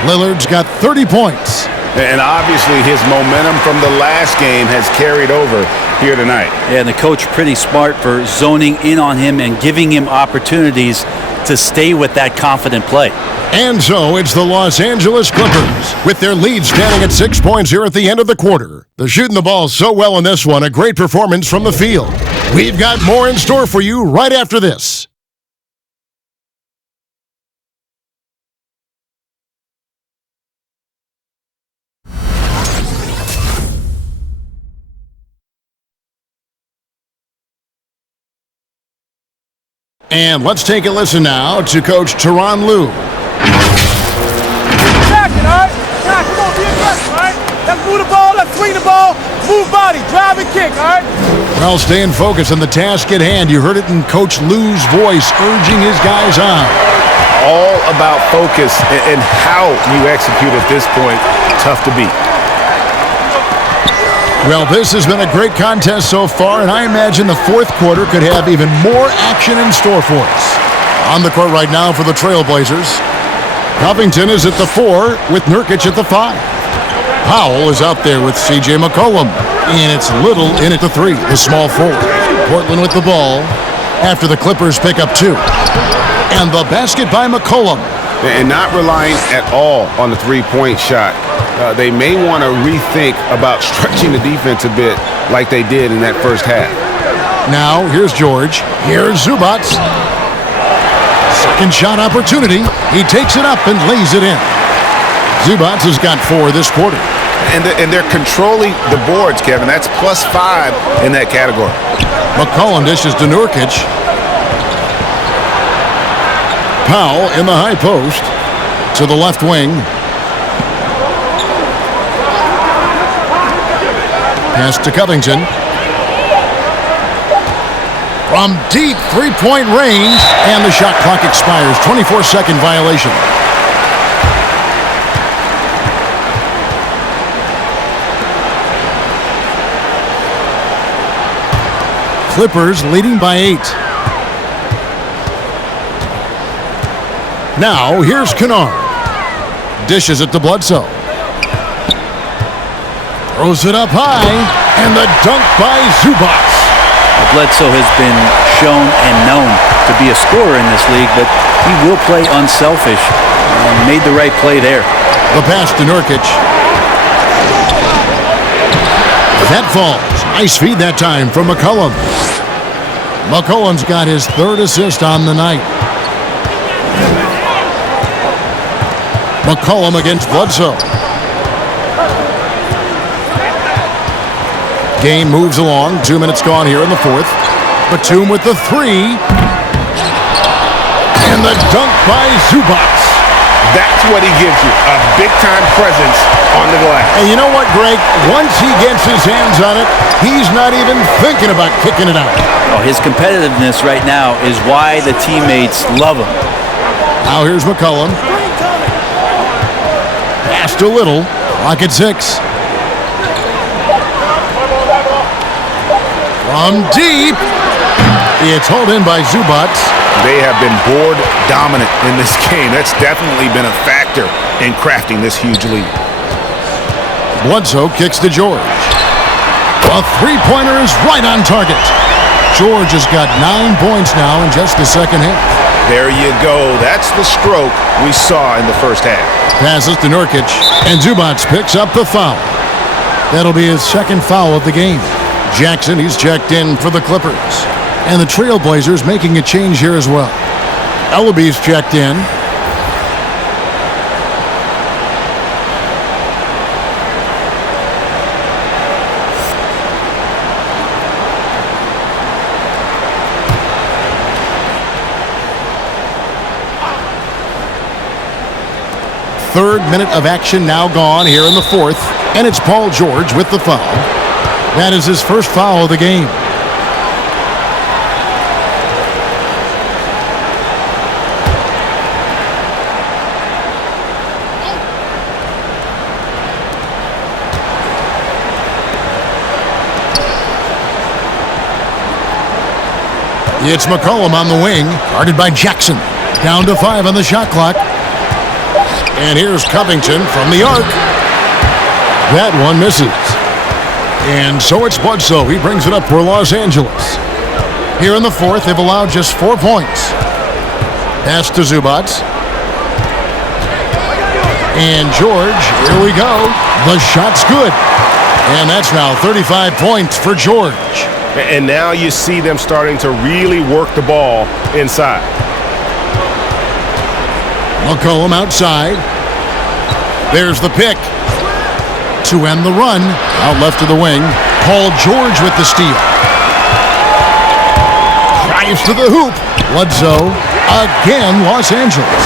Lillard's got 30 points. And obviously his momentum from the last game has carried over here tonight. Yeah, and the coach pretty smart for zoning in on him and giving him opportunities to stay with that confident play. And so it's the Los Angeles Clippers with their lead standing at 6 points here at the end of the quarter. They're shooting the ball so well in this one, a great performance from the field. We've got more in store for you right after this. And let's take a listen now to Coach Tyronn Lue. Attack it, all right? Nah, come on, be aggressive, all right? Let's move the ball, let's swing the ball, move body, drive and kick, all right? Well, staying focused on the task at hand. You heard it in Coach Lue's voice, urging his guys on. All about focus and how you execute at this point. Tough to beat. Well, this has been a great contest so far, and I imagine the fourth quarter could have even more action in store for us. On the court right now for the Trailblazers, Covington is at the 4 with Nurkic at the 5. Powell is out there with C.J. McCollum, and it's Little in at the 3, the small forward. Portland with the ball after the Clippers pick up 2. And the basket by McCollum. And not relying at all on the three-point shot. They may want to rethink about stretching the defense a bit like they did in that first half. Now, here's George. Here's Zubac. Second shot opportunity. He takes it up and lays it in. Zubac has got 4 this quarter. And they're controlling the boards, Kevin. That's +5 in that category. McCollum dishes to Nurkic. Powell in the high post to the left wing. Pass to Covington. From deep three-point range, and the shot clock expires. 24-second violation. Clippers leading by 8. Now, here's Kennard. Dishes it to Bledsoe. Throws it up high, and the dunk by Zubac. Bledsoe has been shown and known to be a scorer in this league, but he will play unselfish. Made the right play there. The pass to Nurkic. That falls. Nice feed that time from McCollum. McCollum's got his third assist on the night. McCollum against Bledsoe. Game moves along. 2 minutes gone here in the fourth. Batum with the three. And the dunk by Zubac. That's what he gives you, a big-time presence on the glass. And you know what, Greg? Once he gets his hands on it, he's not even thinking about kicking it out. Oh, his competitiveness right now is why the teammates love him. Now here's McCollum. Passed a little. Clock at 6. From deep. It's hauled in by Zubac. They have been board dominant in this game. That's definitely been a factor in crafting this huge lead. Bledsoe kicks to George. A three-pointer is right on target. George has got 9 points now in just the second half. There you go. That's the stroke we saw in the first half. Passes to Nurkic, and Zubac picks up the foul. That'll be his second foul of the game. Jackson, he's checked in for the Clippers. And the Trailblazers making a change here as well. Ellaby's checked in. Third minute of action now gone here in the fourth. And it's Paul George with the foul. That is his first foul of the game. It's McCollum on the wing, guarded by Jackson. Down to 5 on the shot clock. And here's Covington from the arc. That one misses. And so it's Bledsoe. He brings it up for Los Angeles. Here in the fourth, they've allowed just 4 points. Pass to Zubac. And George, here we go. The shot's good. And that's now 35 points for George. And now you see them starting to really work the ball inside. McCollum outside. There's the pick. To end the run, out left to the wing, Paul George with the steal. Drives to the hoop. Bledsoe, again, Los Angeles.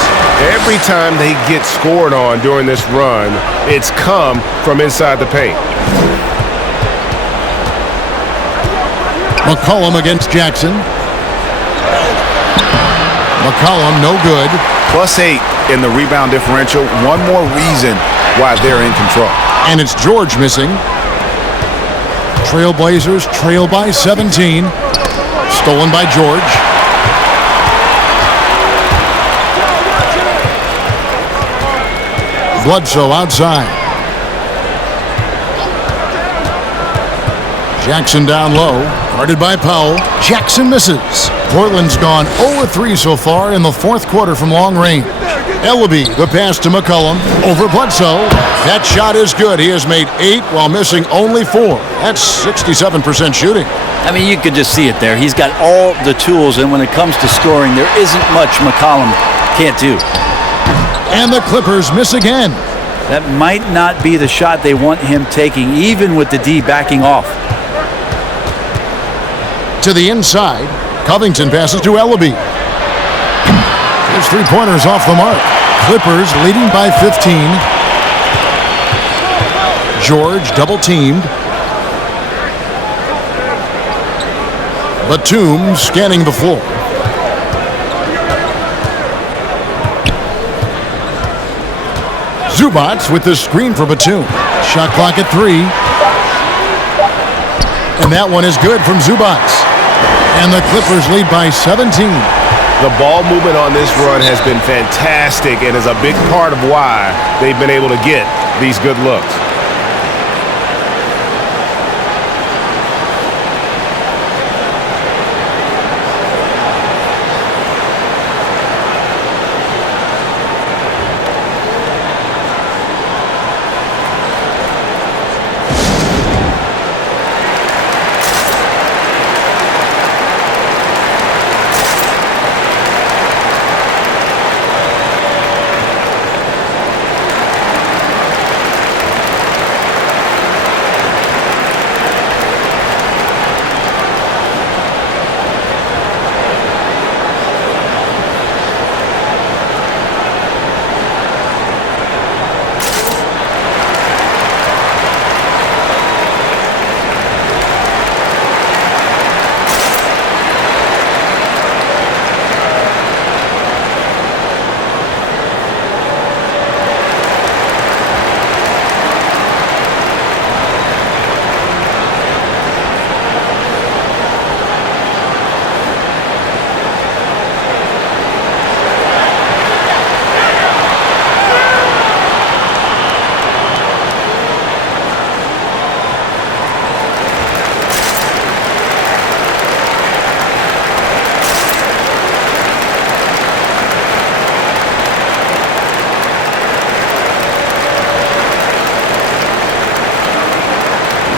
Every time they get scored on during this run, it's come from inside the paint. McCollum against Jackson. McCollum, no good. +8 in the rebound differential. One more reason why they're in control. And it's George missing. Trailblazers trail by 17. Stolen by George. Bledsoe outside. Jackson down low, guarded by Powell. Jackson misses. Portland's gone 0-3 so far in the fourth quarter from long range. Ellaby, the pass to McCollum, over Bledsoe. That shot is good. He has made 8 while missing only 4. That's 67% shooting. I mean, you could just see it there. He's got all the tools, and when it comes to scoring, there isn't much McCollum can't do. And the Clippers miss again. That might not be the shot they want him taking, even with the D backing off. To the inside, Covington passes to Ellaby. His three-pointers off the mark. Clippers leading by 15. George double-teamed. Batum scanning the floor. Zubac with the screen for Batum. Shot clock at 3. And that one is good from Zubac. And the Clippers lead by 17. The ball movement on this run has been fantastic and is a big part of why they've been able to get these good looks.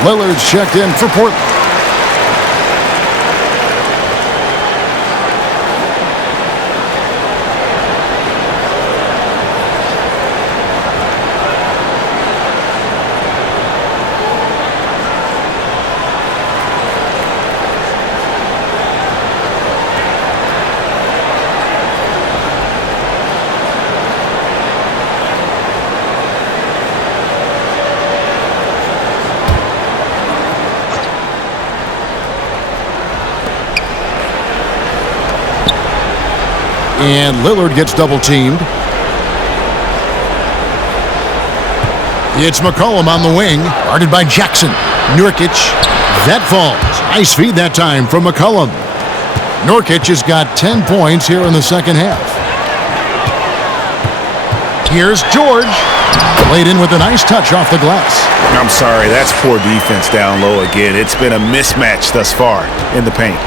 Lillard's checked in for Portland. And Lillard gets double-teamed. It's McCollum on the wing, guarded by Jackson. Nurkic, that falls. Nice feed that time from McCollum. Nurkic has got 10 points here in the second half. Here's George. Laid in with a nice touch off the glass. I'm sorry, that's poor defense down low again. It's been a mismatch thus far in the paint.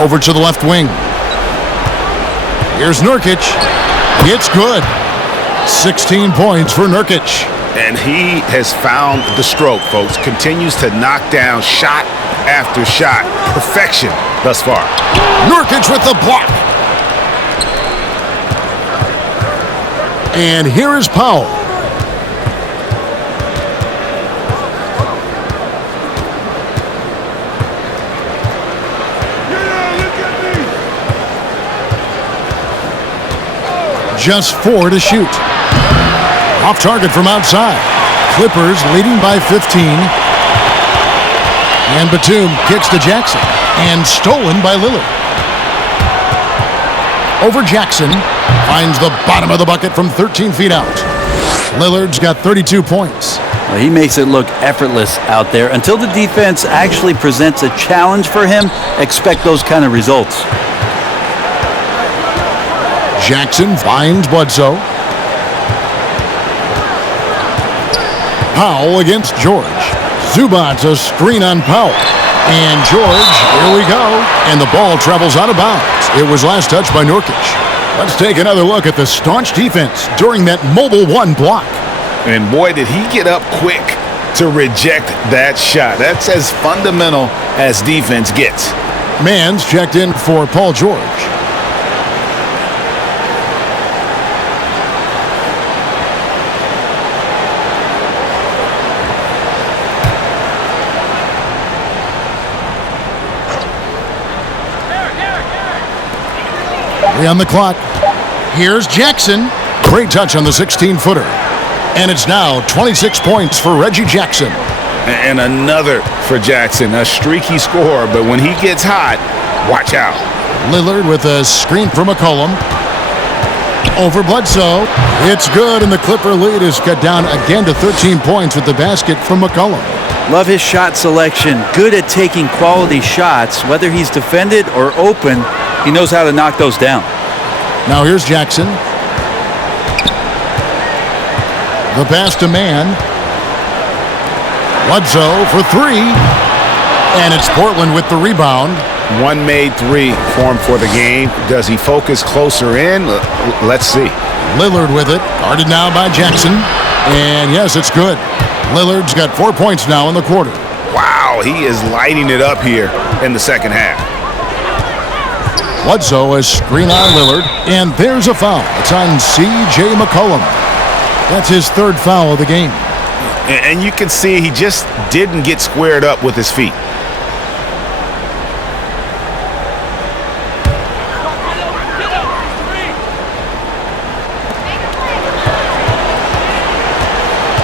Over to the left wing. Here's Nurkic. It's good. 16 points for Nurkic. And he has found the stroke, folks. Continues to knock down shot after shot. Perfection thus far. Nurkic with the block. And here is Powell. Just 4 to shoot. Off target from outside. Clippers leading by 15. And Batum kicks to Jackson. And stolen by Lillard. Over Jackson. Finds the bottom of the bucket from 13 feet out. Lillard's got 32 points. Well, he makes it look effortless out there. Until the defense actually presents a challenge for him, expect those kind of results. Jackson finds Bledsoe. Powell against George. Zubac's a screen on Powell. And George, here we go. And the ball travels out of bounds. It was last touched by Nurkic. Let's take another look at the staunch defense during that mobile one block. And boy, did he get up quick to reject that shot. That's as fundamental as defense gets. Mans checked in for Paul George. On the clock. Here's Jackson. Great touch on the 16-footer. And it's now 26 points for Reggie Jackson. And another for Jackson. A streaky scorer, but when he gets hot, watch out. Lillard with a screen from McCollum. Over Bledsoe. It's good, and the Clipper lead is cut down again to 13 points with the basket from McCollum. Love his shot selection. Good at taking quality shots. Whether he's defended or open, he knows how to knock those down. Now here's Jackson. The pass to Man. Bledsoe for 3. And it's Portland with the rebound. One made 3 for him for the game. Does he focus closer in? Let's see. Lillard with it. Guarded now by Jackson. And yes, it's good. Lillard's got 4 points now in the quarter. Wow, he is lighting it up here in the second half. Bledsoe is screen on Lillard, and there's a foul. It's on C.J. McCollum. That's his 3rd foul of the game. And you can see he just didn't get squared up with his feet.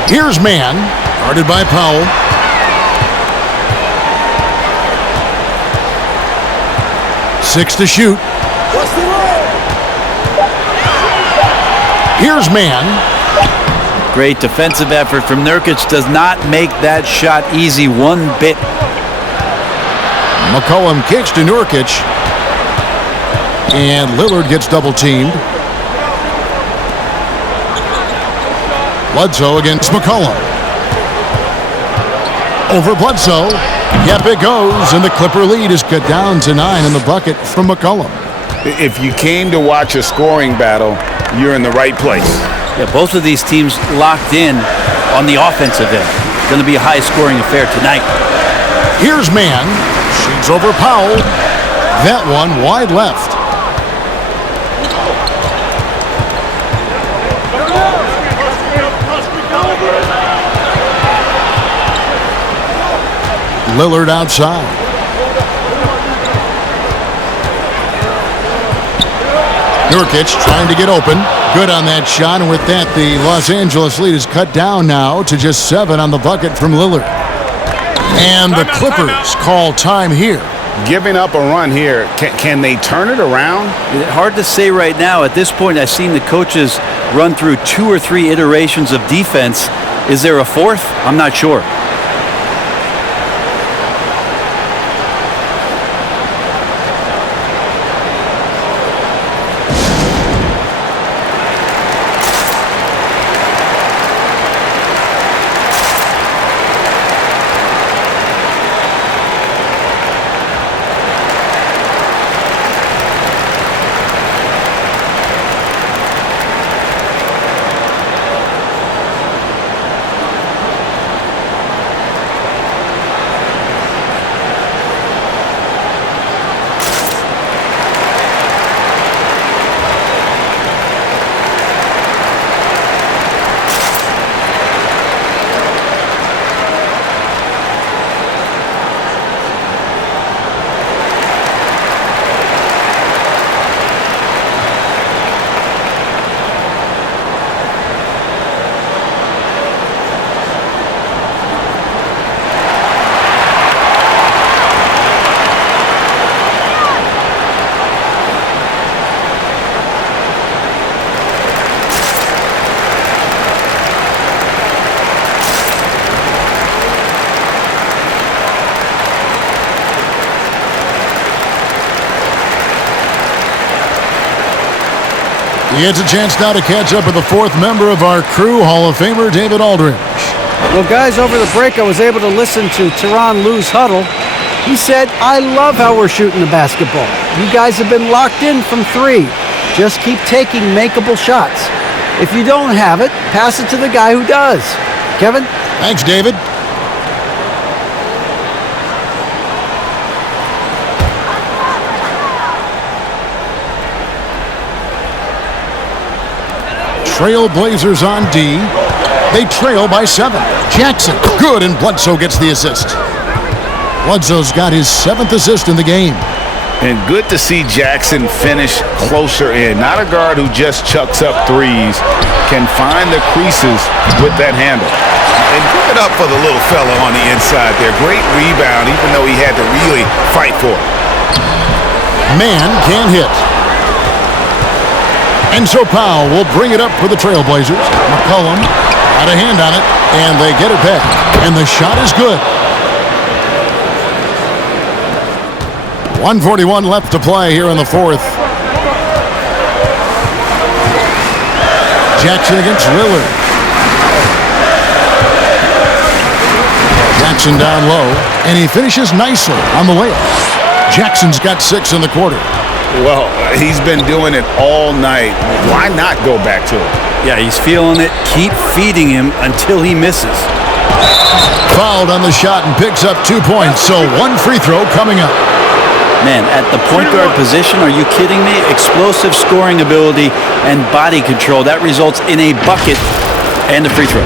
Here's Man, guarded by Powell. Six to shoot. Here's Man. Great defensive effort from Nurkic. Does not make that shot easy one bit. McCollum kicks to Nurkic. And Lillard gets double-teamed. Bledsoe against McCollum. Over Bledsoe. Yep, it goes, and the Clipper lead is cut down to 9 in the bucket from McCollum. If you came to watch a scoring battle, you're in the right place. Yeah, both of these teams locked in. on the offensive end. Going to be a high-scoring affair tonight. Here's Mann. Shoots over Powell. That one wide left. Lillard outside. Nurkic trying to get open. Good on that shot, and with that, the Los Angeles lead is cut down now to just 7 on the bucket from Lillard. And the Clippers call time here. Giving up a run here, can they turn it around? Hard to say right now. At this point, I've seen the coaches run through 2 or 3 iterations of defense. Is there a fourth? I'm not sure. He gets a chance now to catch up with the 4th member of our crew, Hall of Famer David Aldridge. Well, guys, over the break, I was able to listen to Tyronn Lue's huddle. He said, I love how we're shooting the basketball. You guys have been locked in from 3. Just keep taking makeable shots. If you don't have it, pass it to the guy who does. Kevin? Thanks, David. Trail Blazers on D. They trail by 7. Jackson, good, and Bledsoe gets the assist. Bledsoe's got his 7th assist in the game. And good to see Jackson finish closer in. Not a guard who just chucks up threes. Can find the creases with that handle. And give it up for the little fella on the inside there. Great rebound, even though he had to really fight for it. Man can't hit. And so Powell will bring it up for the Trailblazers. McCollum got a hand on it, and they get it back. And the shot is good. 1:41 left to play here in the 4th. Jackson against Lillard. Jackson down low, and he finishes nicely on the layup. Jackson's got 6 in the quarter. Well, he's been doing it all night. Why not go back to it? Yeah, he's feeling it. Keep feeding him until he misses. Fouled on the shot and picks up 2 points, so 1 free throw coming up. Man, at the point guard position, are you kidding me? Explosive scoring ability and body control. That results in a bucket and a free throw.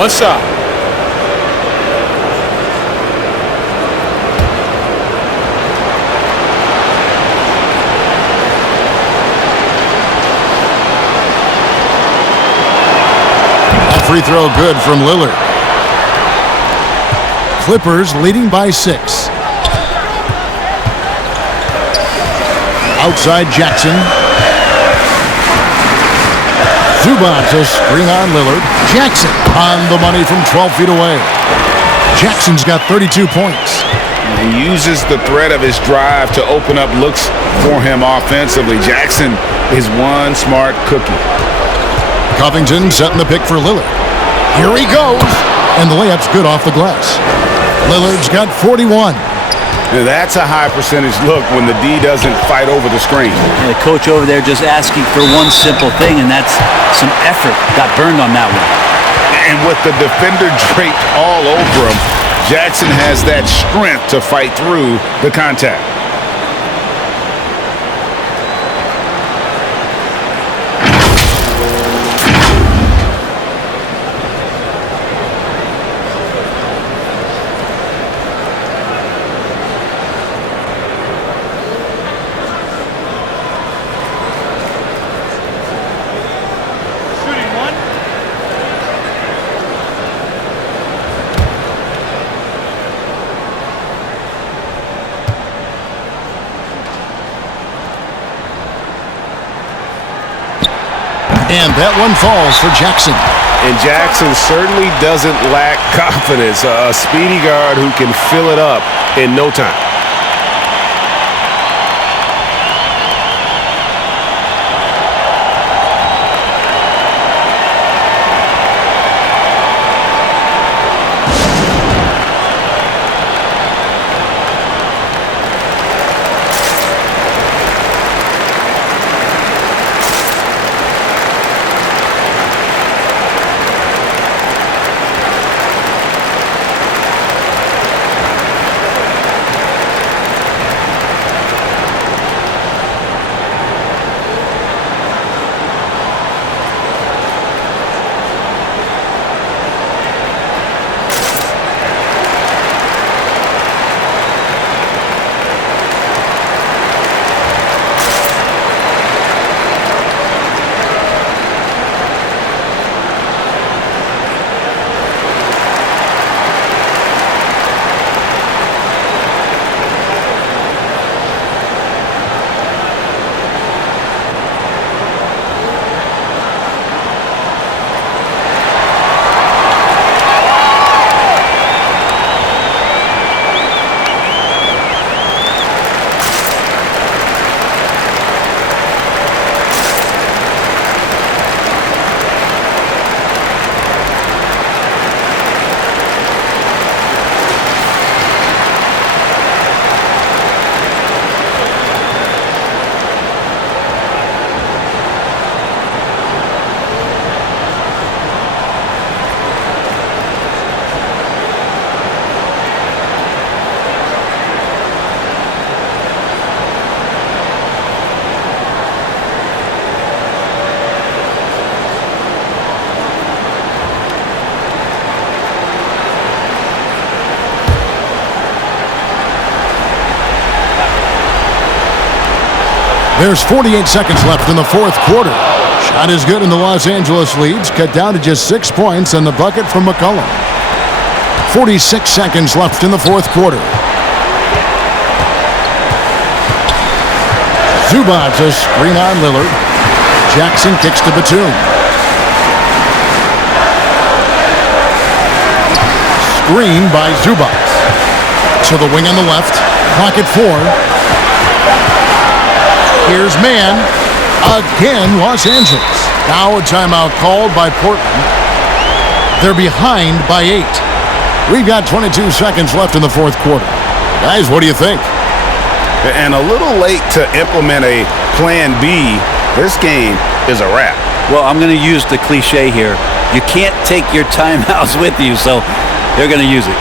One shot. Free throw good from Lillard. Clippers leading by 6. Outside Jackson. Zubac a screen on Lillard. Jackson on the money from 12 feet away. Jackson's got 32 points. and uses the threat of his drive to open up looks for him offensively. Jackson is one smart cookie. Covington setting the pick for Lillard. Here he goes, and the layup's good off the glass. Lillard's got 41. Now that's a high percentage look when the D doesn't fight over the screen. And the coach over there just asking for one simple thing, and that's some effort. Got burned on that one. And with the defender draped all over him, Jackson has that strength to fight through the contact. And that one falls for Jackson. And Jackson certainly doesn't lack confidence. A speedy guard who can fill it up in no time. There's 48 seconds left in the fourth quarter. Shot is good, and the Los Angeles leads cut down to just 6 points and the bucket from McCollum. 46 seconds left in the fourth quarter. Zubac a screen on Lillard. Jackson kicks to Batum. Screen by Zubac. To the wing on the left. Clock at 4. Here's man. Again, Los Angeles. Now a timeout called by Portland. They're behind by 8. We've got 22 seconds left in the fourth quarter. Guys, what do you think? And a little late to implement a plan B. This game is a wrap. Well, I'm going to use the cliche here. You can't take your timeouts with you, so they're going to use it.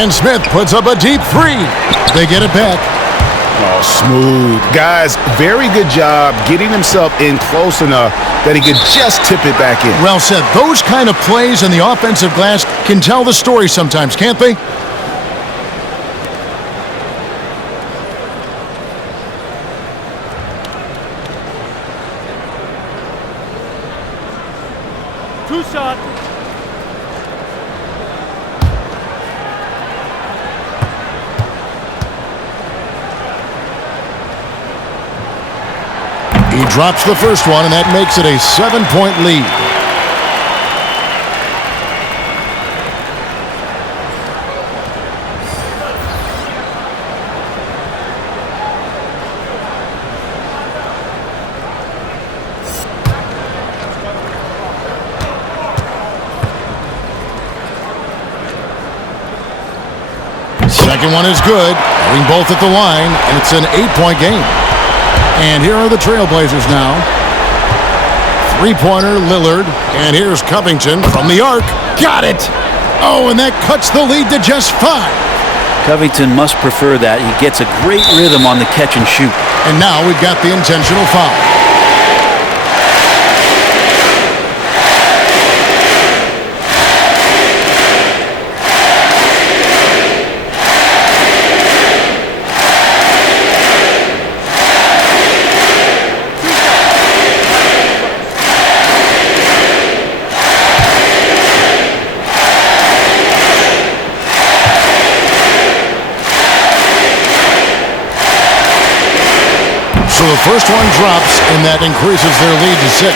And Smith puts up a deep three. They get it back. Oh, smooth. Guys, very good job getting himself in close enough that he could just tip it back in. Well said. Those kind of plays in the offensive glass can tell the story sometimes, can't they? Two shot. He drops the first one, and that makes it a 7-point lead. Second one is good, hitting both at the line, and it's an 8-point game. And here are the Trailblazers now. Three-pointer, Lillard. And here's Covington from the arc. Got it! Oh, and that cuts the lead to just 5. Covington must prefer that. He gets a great rhythm on the catch and shoot. And now we've got the intentional foul. So the first one drops, and that increases their lead to 6.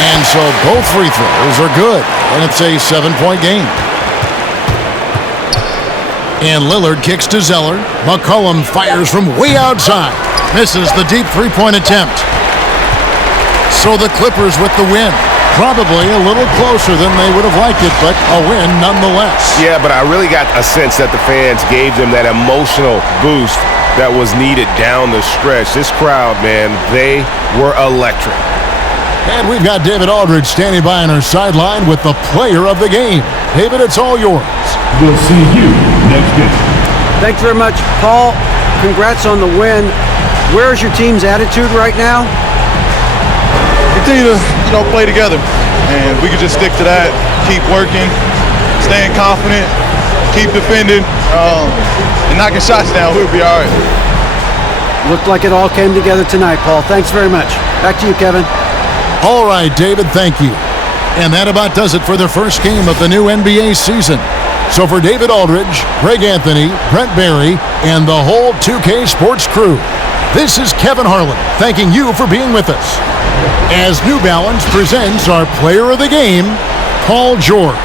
And so both free throws are good, and it's a 7-point game. And Lillard kicks to Zeller. McCollum fires from way outside. Misses the deep three-point attempt. So the Clippers with the win. Probably a little closer than they would have liked it, but a win nonetheless. Yeah, but I really got a sense that the fans gave them that emotional boost that was needed down the stretch. This crowd, man, they were electric. And we've got David Aldridge standing by on our sideline with the player of the game. David, it's all yours. We'll see you next game. Thanks very much, Paul. Congrats on the win. Where's your team's attitude right now? Continue to, play together, and we can just stick to that. Keep working, staying confident, keep defending, and knocking shots down. We'll be all right. Looked like it all came together tonight, Paul. Thanks very much. Back to you, Kevin. All right, David, thank you. And that about does it for the first game of the new NBA season. So for David Aldridge, Greg Anthony, Brent Barry, and the whole 2K Sports crew, this is Kevin Harlan thanking you for being with us. As New Balance presents our player of the game, Paul George.